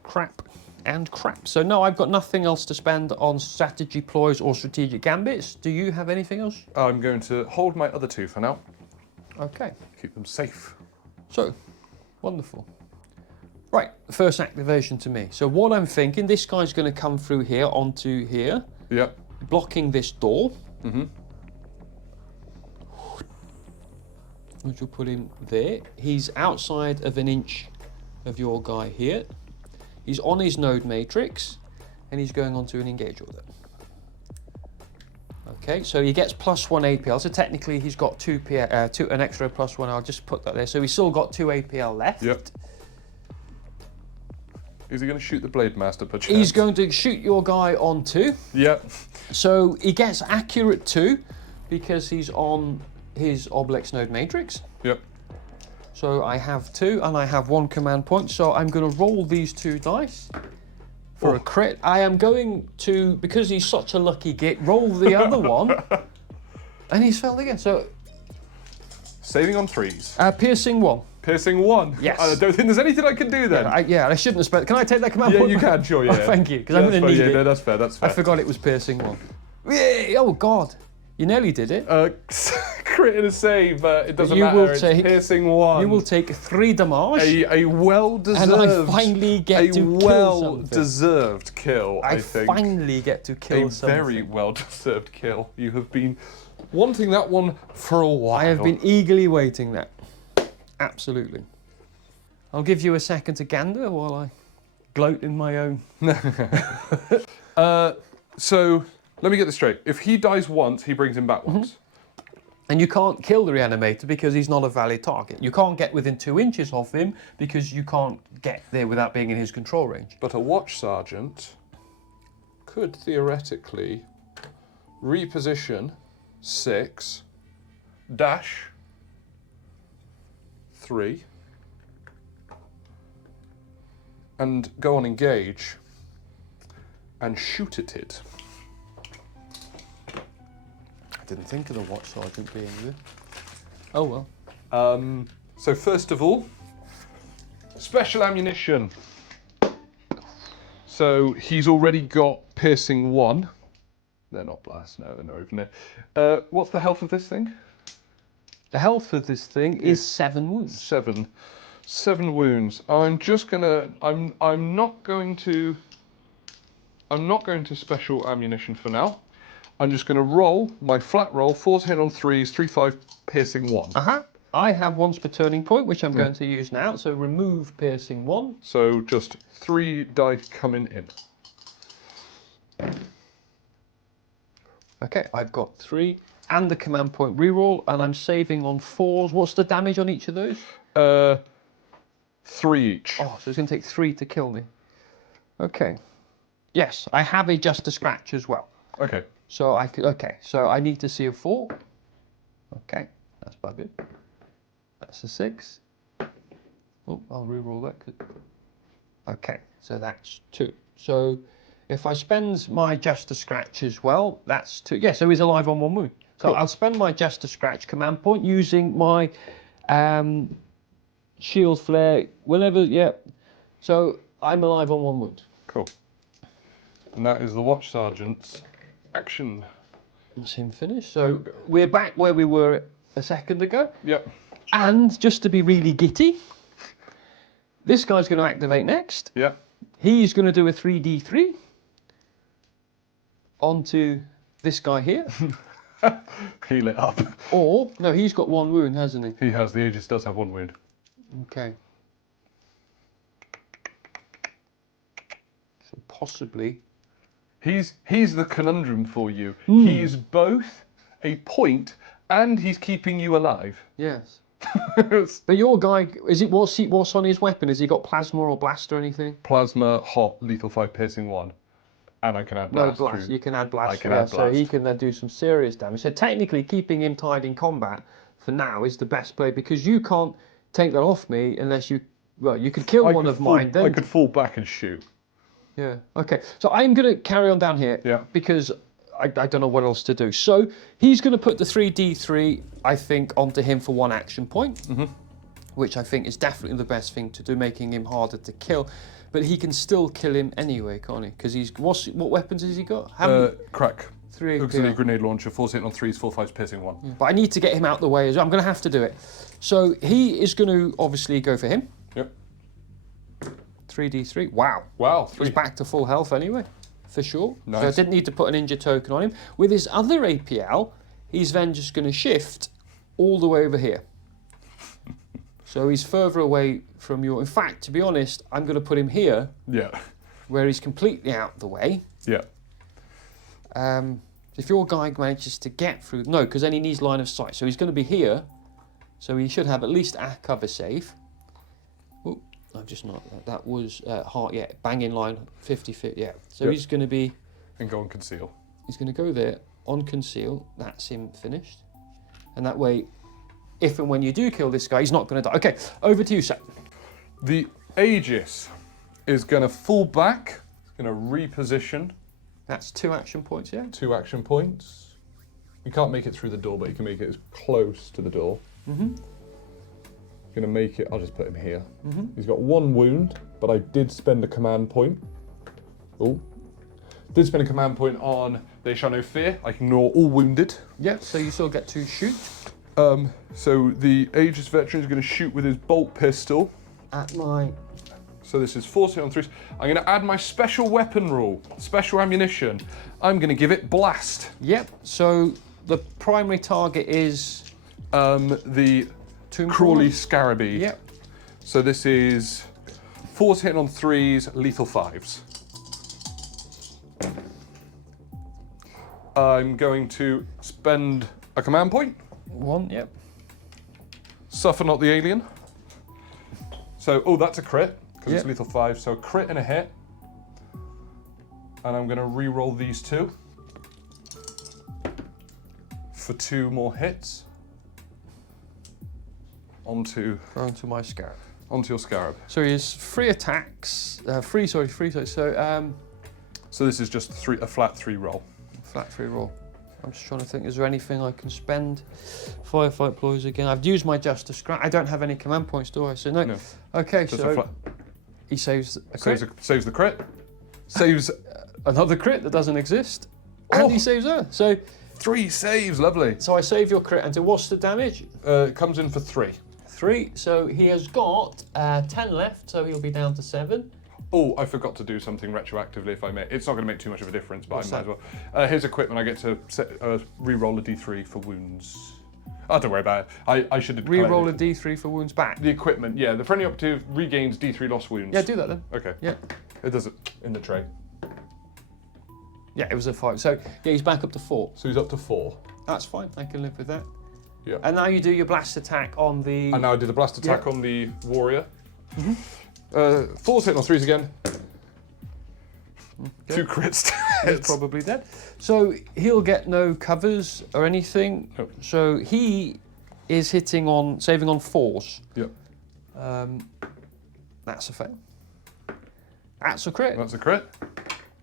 Crap. And crap. So no, I've got nothing else to spend on strategy ploys or strategic gambits. Do you have anything else? I'm going to hold my other 2 for now. Okay. Keep them safe. So, wonderful. Right, first activation to me. So what I'm thinking, this guy's going to come through here onto here, Yep. blocking this door. Which will put him there. He's outside of an inch of your guy here. He's on his node matrix, and he's going on to an engage order. Okay, so he gets +1 APL. So technically, he's got an extra +1. I'll just put that there. So he's still got 2 APL left. Yep. Is he going to shoot the Blade Master per chance? He's going to shoot your guy on 2. Yep. So he gets accurate 2 because he's on his Oblex node matrix. Yep. So I have 2 and I have 1 command point. So I'm going to roll these 2 dice for a crit. I am going to, because he's such a lucky git, roll the other one. And he's failed again. So Saving on 3s. piercing 1. Piercing 1. Yes. I don't think there's anything I can do then. I shouldn't have spent. Can I take that command Yeah, point? you can, sure, yeah. Oh, thank you, because I'm That's going to fair, need yeah, it. no, that's fair, that's fair. I forgot it was piercing 1. Yeah, oh God, you nearly did it. Crit and a save, it doesn't you matter, will it's take- piercing 1. You will take 3 damage. A well-deserved... And I finally get to kill well-deserved kill, I think. finally get to kill A something. very well-deserved kill. You have been wanting that one for a while. I have been eagerly waiting that. Absolutely. I'll give you a second to gander while I gloat in my own. So, let me get this straight. If he dies once, he brings him back once. And you can't kill the reanimator because he's not a valid target. You can't get within 2 inches of him because you can't get there without being in his control range. But a watch sergeant could theoretically reposition 6 dash 3 and go on engage and shoot at it. I didn't think of the watch sergeant being there. Oh well. So first of all, special ammunition. So he's already got piercing 1. They're not blast, no, they're not even there. What's the health of this thing? The health of this thing is 7 wounds. 7 wounds. I'm just gonna, I'm not going to special ammunition for now. I'm just gonna roll my flat roll, 4 hit on 3s, 3-5 piercing 1. I have once per turning point, which I'm going to use now. So remove piercing 1. So just 3 die coming in. Okay, I've got 3 and the command point reroll, and I'm saving on 4s. What's the damage on each of those? 3 each. Oh, so it's going to take 3 to kill me. Okay. Yes, I have a just a scratch as well. Okay. So I could. Okay, so I need to see a 4. Okay, that's quite good. That's a 6. Oh, I'll reroll that. Okay, so that's 2. So if I spend my just a scratch as well, that's 2. Yeah, so he's alive on 1 wound. So cool. I'll spend my just a scratch command point using my shield flare whenever. Yeah. So I'm alive on 1 wound. Cool. And that is the Watch Sergeant's action. That's him finished. So we're back where we were a second ago. Yep. And just to be really giddy, this guy's going to activate next. Yep. He's going to do a 3d3 onto this guy here. Heal it up. Or, no, he's got 1 wound, hasn't he? He has. The Aegis does have 1 wound. Okay. So possibly... He's the conundrum for you. He's both a point and he's keeping you alive. Yes. But your guy, is it what's on his weapon? Has he got plasma or blast or anything? Plasma, hot, lethal 5 piercing 1. And I can add blast. No, blast. You can add blast. I can add blast. So he can then do some serious damage. So technically keeping him tied in combat for now is the best play, because you can't take that off me unless you, well, you could kill one of mine. Then I could fall back and shoot. Yeah. Okay. So I'm going to carry on down here. Yeah. Because I don't know what else to do. So he's going to put the 3d3, I think, onto him for 1 action point, which I think is definitely the best thing to do, making him harder to kill. But he can still kill him anyway, can't he? Because he's what weapons has he got? Crack. 3 Auxiliary grenade launcher, 4 hitting on 3s, 4-5 piercing 1. Yeah. But I need to get him out the way as well. I'm going to have to do it. So he is going to obviously go for him. Yep. 3d3. Wow. Wow. 3. He's back to full health anyway, for sure. Nice. So I didn't need to put an injured token on him. With his other APL, he's then just going to shift all the way over here. So he's further away from your... In fact, to be honest, I'm going to put him here. Yeah. Where he's completely out the way. Yeah. If your guy manages to get through... No, because then he needs line of sight. So he's going to be here. So he should have at least a cover save. Oh, I've just not... That was heart, yeah. Bang in line, 50 feet, yeah. So he's going to be... And go and conceal. He's going to go there, on conceal. That's him finished. And that way, if and when you do kill this guy, he's not going to die. Okay, over to you, Sam. The Aegis is going to fall back. It's going to reposition. That's 2 action points, yeah? 2 action points. You can't make it through the door, but you can make it as close to the door. Going to make it... I'll just put him here. He's got 1 wound, but I did spend a command point. Oh. Did spend a command point on They Shall No Fear. I can ignore all wounded. Yeah, so you still get to shoot. So the Aegis veteran is going to shoot with his bolt pistol. At my... So this is 4 on 3s. I'm going to add my special weapon rule, special ammunition. I'm going to give it blast. Yep, so the primary target is... the Crawley Scarabee. Yep. So this is 4 hitting on 3s, lethal 5s. I'm going to spend a command point. 1, yep. Suffer not the alien. So, oh, that's a crit, because it's Yep. lethal 5. So a crit and a hit. And I'm going to re-roll these 2 for 2 more hits. Onto my scarab. Onto your scarab. So he has 3 attacks. So this is just a flat 3 roll. flat 3 roll. I'm just trying to think, is there anything I can spend? Firefight ploys again. I've used my Justice Scratch. I don't have any command points, do I? So no. Okay, just so he saves a crit. Saves the crit. Saves Another crit that doesn't exist. And he saves her. So 3 saves, lovely. So I save your crit, and so what's the damage? It comes in for 3. 3. So he has got 10 left, so he'll be down to 7. Oh, I forgot to do something retroactively, if I may. It's not going to make too much of a difference, but What's I might as well. His equipment, I get to re-roll a d3 for wounds. Oh, don't worry about it. I should Re-roll a d3 for wounds back. The equipment, yeah. The friendly operative regains d3 lost wounds. Yeah, do that then. Okay. Yeah. It does it in the tray. Yeah, it was a 5. So yeah, he's back up to 4. So he's up to 4. That's fine. I can live with that. Yeah. And now you do your blast attack on the. And now I did a blast attack on the warrior. Mm-hmm. 4's hitting on 3's again. Okay. 2 crits. He's probably dead. So he'll get no covers or anything. Nope. So he is saving on 4s. Yep. That's a fail. That's a crit. That's a crit.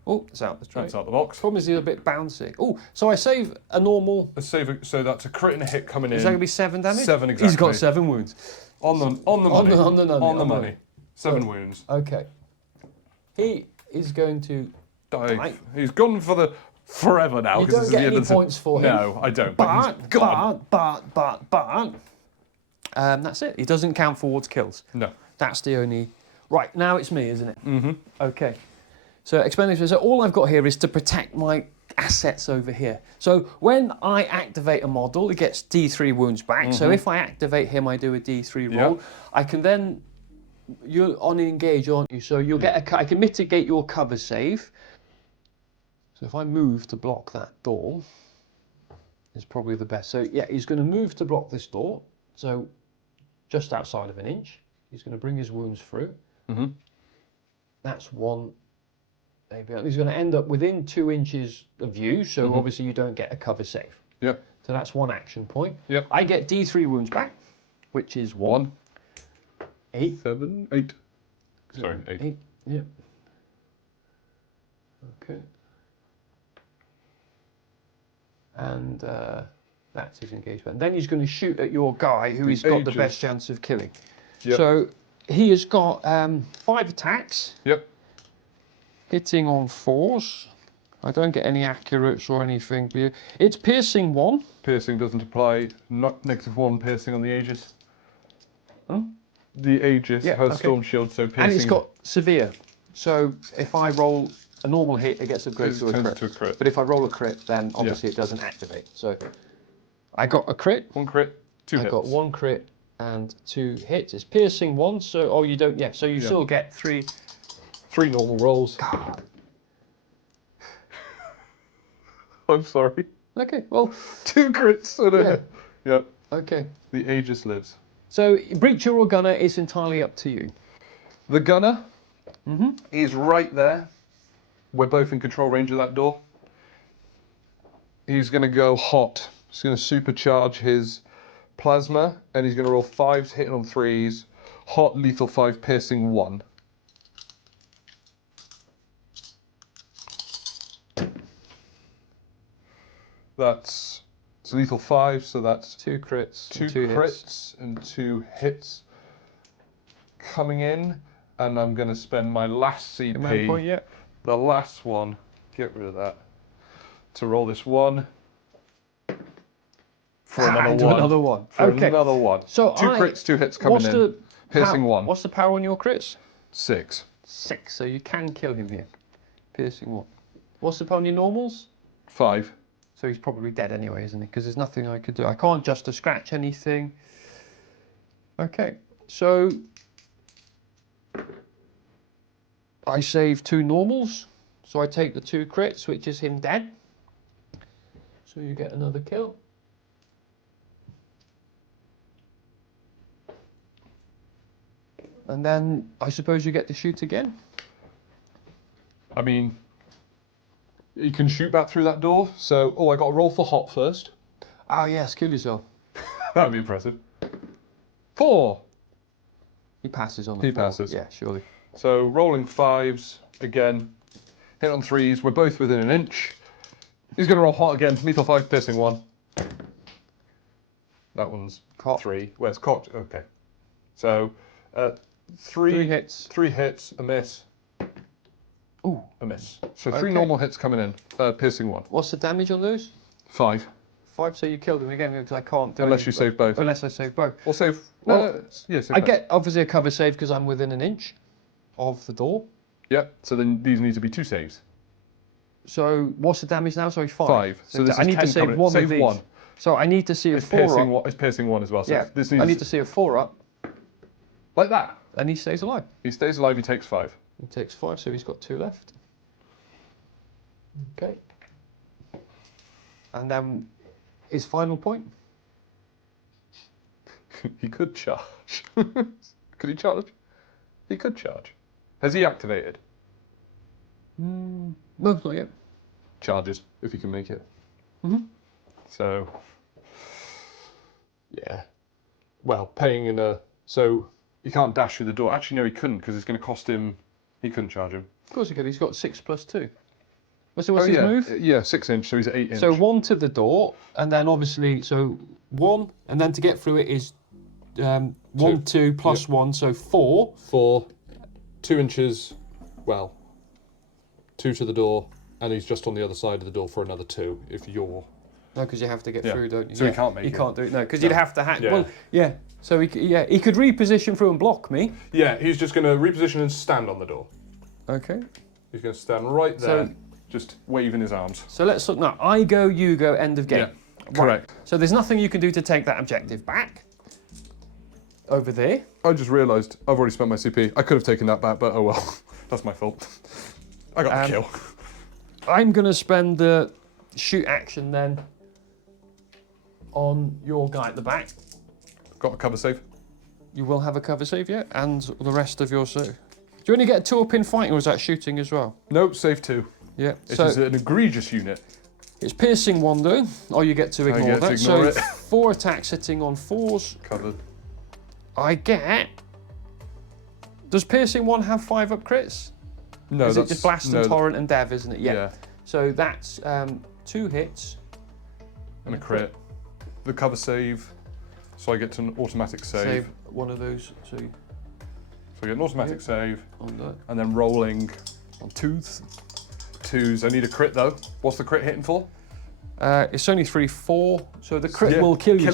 Oh, it's out the tray. That's out the box. Problem is he's a bit bouncy. Oh, so I save a normal. So that's a crit and a hit coming in. Is that going to be 7 damage? 7 exactly. He's got 7 wounds. On the money. On the money. 7 wounds. Okay. He is going to die. He's gone for the forever now. You don't get any points for him. No, I don't. But, he's gone. That's it. He doesn't count towards kills. No. That's the only. Right, now it's me, isn't it? Mm-hmm. Okay. So expenditure. So all I've got here is to protect my assets over here. So when I activate a model, it gets D3 wounds back. Mm-hmm. So if I activate him, I do a D3 roll. Yep. I can then. You're on engage, aren't you? So you'll get I can mitigate your cover save. So if I move to block that door, it's probably the best. So yeah, he's going to move to block this door. So just outside of an inch. He's going to bring his wounds through. Mm-hmm. That's 1. He's going to end up within 2 inches of you. So obviously you don't get a cover save. Yep. So that's 1 action point. Yep. I get D3 wounds back, which is 1. 8. 7, 8. Sorry, 8. 8. Yeah. Okay. And that's his engagement. Then he's going to shoot at your guy, who he's got the best chance of killing. Yep. So he has got 5 attacks. Yep. Hitting on 4s. I don't get any accurates or anything. It's piercing 1. Piercing doesn't apply. Not -1 piercing on the Aegis. Huh? The Aegis has Storm Shield, so piercing. And it's got severe. So if I roll a normal hit, it gets upgraded to a crit. But if I roll a crit, then obviously it doesn't activate. So I got a crit. 1 crit, 2 hits. I got 1 crit and 2 hits. It's piercing 1, so you don't. Yeah, so you still get 3 normal rolls. God. I'm sorry. Okay, well. 2 crits and a hit. Yep. Okay. The Aegis lives. So breacher or gunner is entirely up to you. The gunner is right there. We're both in control range of that door. He's going to go hot. He's going to supercharge his plasma, and he's going to roll 5s, hitting on 3s. Hot, lethal 5, piercing 1. That's lethal 5, so that's 2 crits. 2 2 crits hits. and 2 hits coming in, and I'm going to spend my last CP, Point, the last one, get rid of that, to roll this 1 for another one. For another one. So 2 crits, 2 hits coming in. Piercing 1. What's the power on your crits? 6. 6, so you can kill him here. Piercing 1. What's the power on your normals? 5. So he's probably dead anyway, isn't he? Because there's nothing I could do. I can't just to scratch anything. Okay, so I save 2 normals. So I take the 2 crits, which is him dead. So you get another kill. And then I suppose you get to shoot again. I mean, you can shoot back through that door. So, I got to roll for hot first. Oh yes, kill yourself. That would be impressive. 4. He passes on the He floor. passes. Yeah, surely. So rolling 5s again. Hit on 3s. We're both within an inch. He's going to roll hot again. Lethal 5, piercing 1. That one's Cocked. 3. Where's cocked? Okay. So 3 hits. 3 hits. A miss. Ooh. A miss. So 3 Okay. normal hits coming in, piercing 1. What's the damage on those? 5. 5, so you killed him again because I can't do Unless any- you save both. Unless I save both. Or save. Well, yeah, save I both. get obviously a cover save because I'm within an inch of the door. Yep. So then these need to be 2 saves. So what's the damage now? Sorry, 5. 5. So this I is need 10 to save coming in. one Save of these. 1. So I need to see a It's 4 piercing up. 1. It's piercing 1 as well. So Yeah, this needs I need to see a 4 up, like that. and he stays alive. He stays alive. He takes 5. He takes 5, so he's got 2 left. Okay. And then his final point. He could charge. Could he charge? He could charge. Has he activated? No, not yet. Charges, if he can make it. So, yeah. Well, paying in a... So, he can't dash through the door. Actually, no, he couldn't, because it's going to cost him... He couldn't charge him. Of course he could. He's got 6 plus 2. What's his move? Yeah, 6 inch, so he's at 8 inch. So 1 to the door, and then obviously, so 1, and then to get through it is 1, 2 plus 1, so 4. 4, 2 inches, well, 2 to the door, and he's just on the other side of the door for another 2, if you're... No, because you have to get Yeah. through, don't you? So he can't make He it. can't do it, no, because No. you'd have to hack. Yeah. Well, yeah, so he could reposition through and block me. Yeah, he's just going to reposition and stand on the door. Okay. He's going to stand right there, So- just waving his arms. So let's look now. I go, you go, end of game. Yeah, correct. Right. So there's nothing you can do to take that objective back. Over there. I just realised I've already spent my CP. I could have taken that back, but oh well. That's my fault. I got the kill. I'm going to spend the shoot action then on your guy at the back. Got a cover save. You will have a cover save, yeah, and the rest of your save. Do you only get 2 up in fighting, or is that shooting as well? Nope, save 2. Yeah. It is an egregious unit. It's piercing 1 though, or you get to ignore get to that. ignore So it. 4 attacks hitting on 4s. Covered. I get. Does piercing 1 have 5 up crits? No, Is that's it just blast and torrent and dev, isn't it? Yeah. So that's 2 hits. And a crit. The cover save. So I get to an automatic save. one of those. So So I get an automatic save, on that. and then rolling on 2s. 2s. I need a crit though. What's the crit hitting for? It's only 3, 4. So the crit will kill you.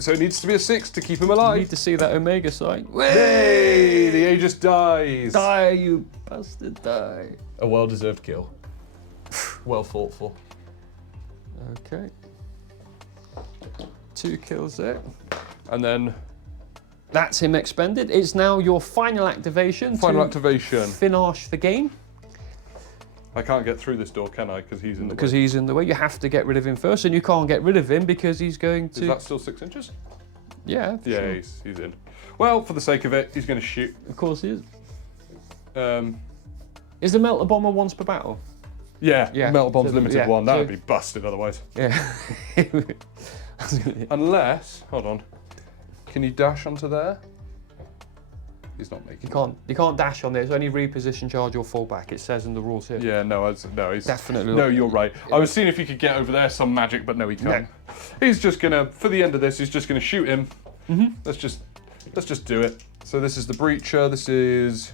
So it needs to be a 6 to keep him You alive. need to see that Omega sign. Hey, the Aegis dies. Die, you bastard, die. A well-deserved kill. Well fought for. Okay. 2 kills there. And then That's him expended. It's now your final activation. final to activation. Finish the game. I can't get through this door, can I? Because he's in the way. Because he's in the way. You have to get rid of him first, and you can't get rid of him because he's going to. Is that still 6 inches? Yeah. Yeah, sure. he's in. Well, for the sake of it, he's going to shoot. Of course he is. Um, Is the melter bomber once per battle? yeah, Yeah. Metal Bomb's So, limited yeah, one. That would so- be busted otherwise. Yeah. Unless, hold on, can he dash onto there? He's not making. You can't dash on there. It's only reposition charge or fall back. It says in the rules here. Yeah, no, he's Definitely. No, you're right. I was seeing if he could get over there, some magic, but no, he can't. He's just gonna, for the end of this, he's just gonna shoot him. Let's just do it. So this is the breacher. This is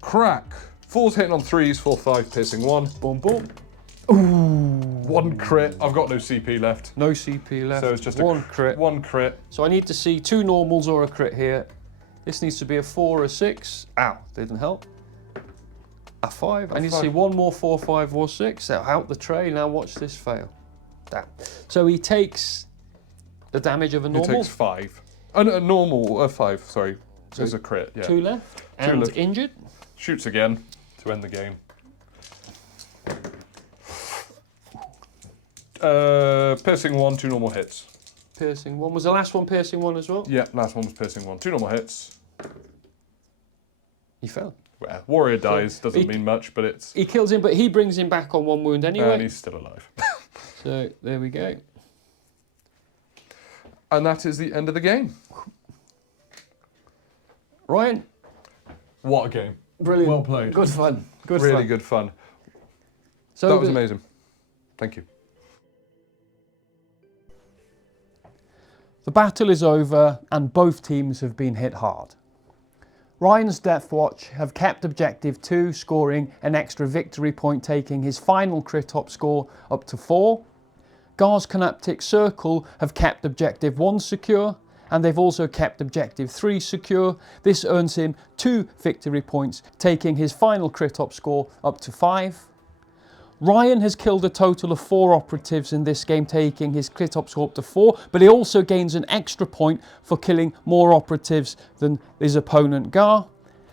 crack. 4's hitting on 3s. 4, 5, piercing 1. Boom, boom. 1 crit. I've got no CP left. No CP left. So it's just one crit. 1 crit. So I need to see 2 normals or a crit here. This needs to be a 4 or a 6. Ow, didn't help. A 5. I need to see 1 more 4, 5 or 6. That'll out the tray. Now watch this fail. Damn. So he takes the damage of a He normal. takes 5. A normal, 5, sorry. So it's a crit, yeah. 2 left. And left. injured. Shoots again to end the game. Piercing 1, 2 normal hits. Piercing 1. Was the last one piercing 1 as well? Yeah, last one was piercing 1. 2 normal hits. He fell. Well, warrior dies, doesn't he- mean much, but it's... He kills him, but he brings him back on 1 wound anyway. And he's still alive. So there we go. And that is the end of the game. Ryan, What a game. brilliant. Well played. Good fun. Good Really fun. good fun. So That was amazing. Thank you. The battle is over and both teams have been hit hard. Ryan's Deathwatch have kept Objective 2, scoring an extra victory point, taking his final crit op score up to 4. Gar's Canoptek Circle have kept Objective 1 secure, and they've also kept Objective 3 secure. This earns him 2 victory points, taking his final crit op score up to 5. Ryan has killed a total of 4 operatives in this game, taking his crit op score up to 4, but he also gains an extra point for killing more operatives than his opponent Gar.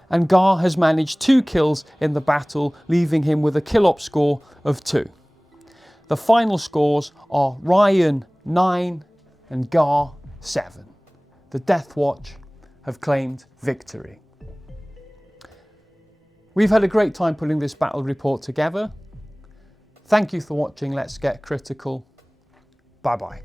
And Gar has managed 2 kills in the battle, leaving him with a kill op score of 2. The final scores are Ryan 9 and Gar 7. The Deathwatch have claimed victory. We've had a great time putting this battle report together. Thank you for watching Let's Get Critical. Bye bye.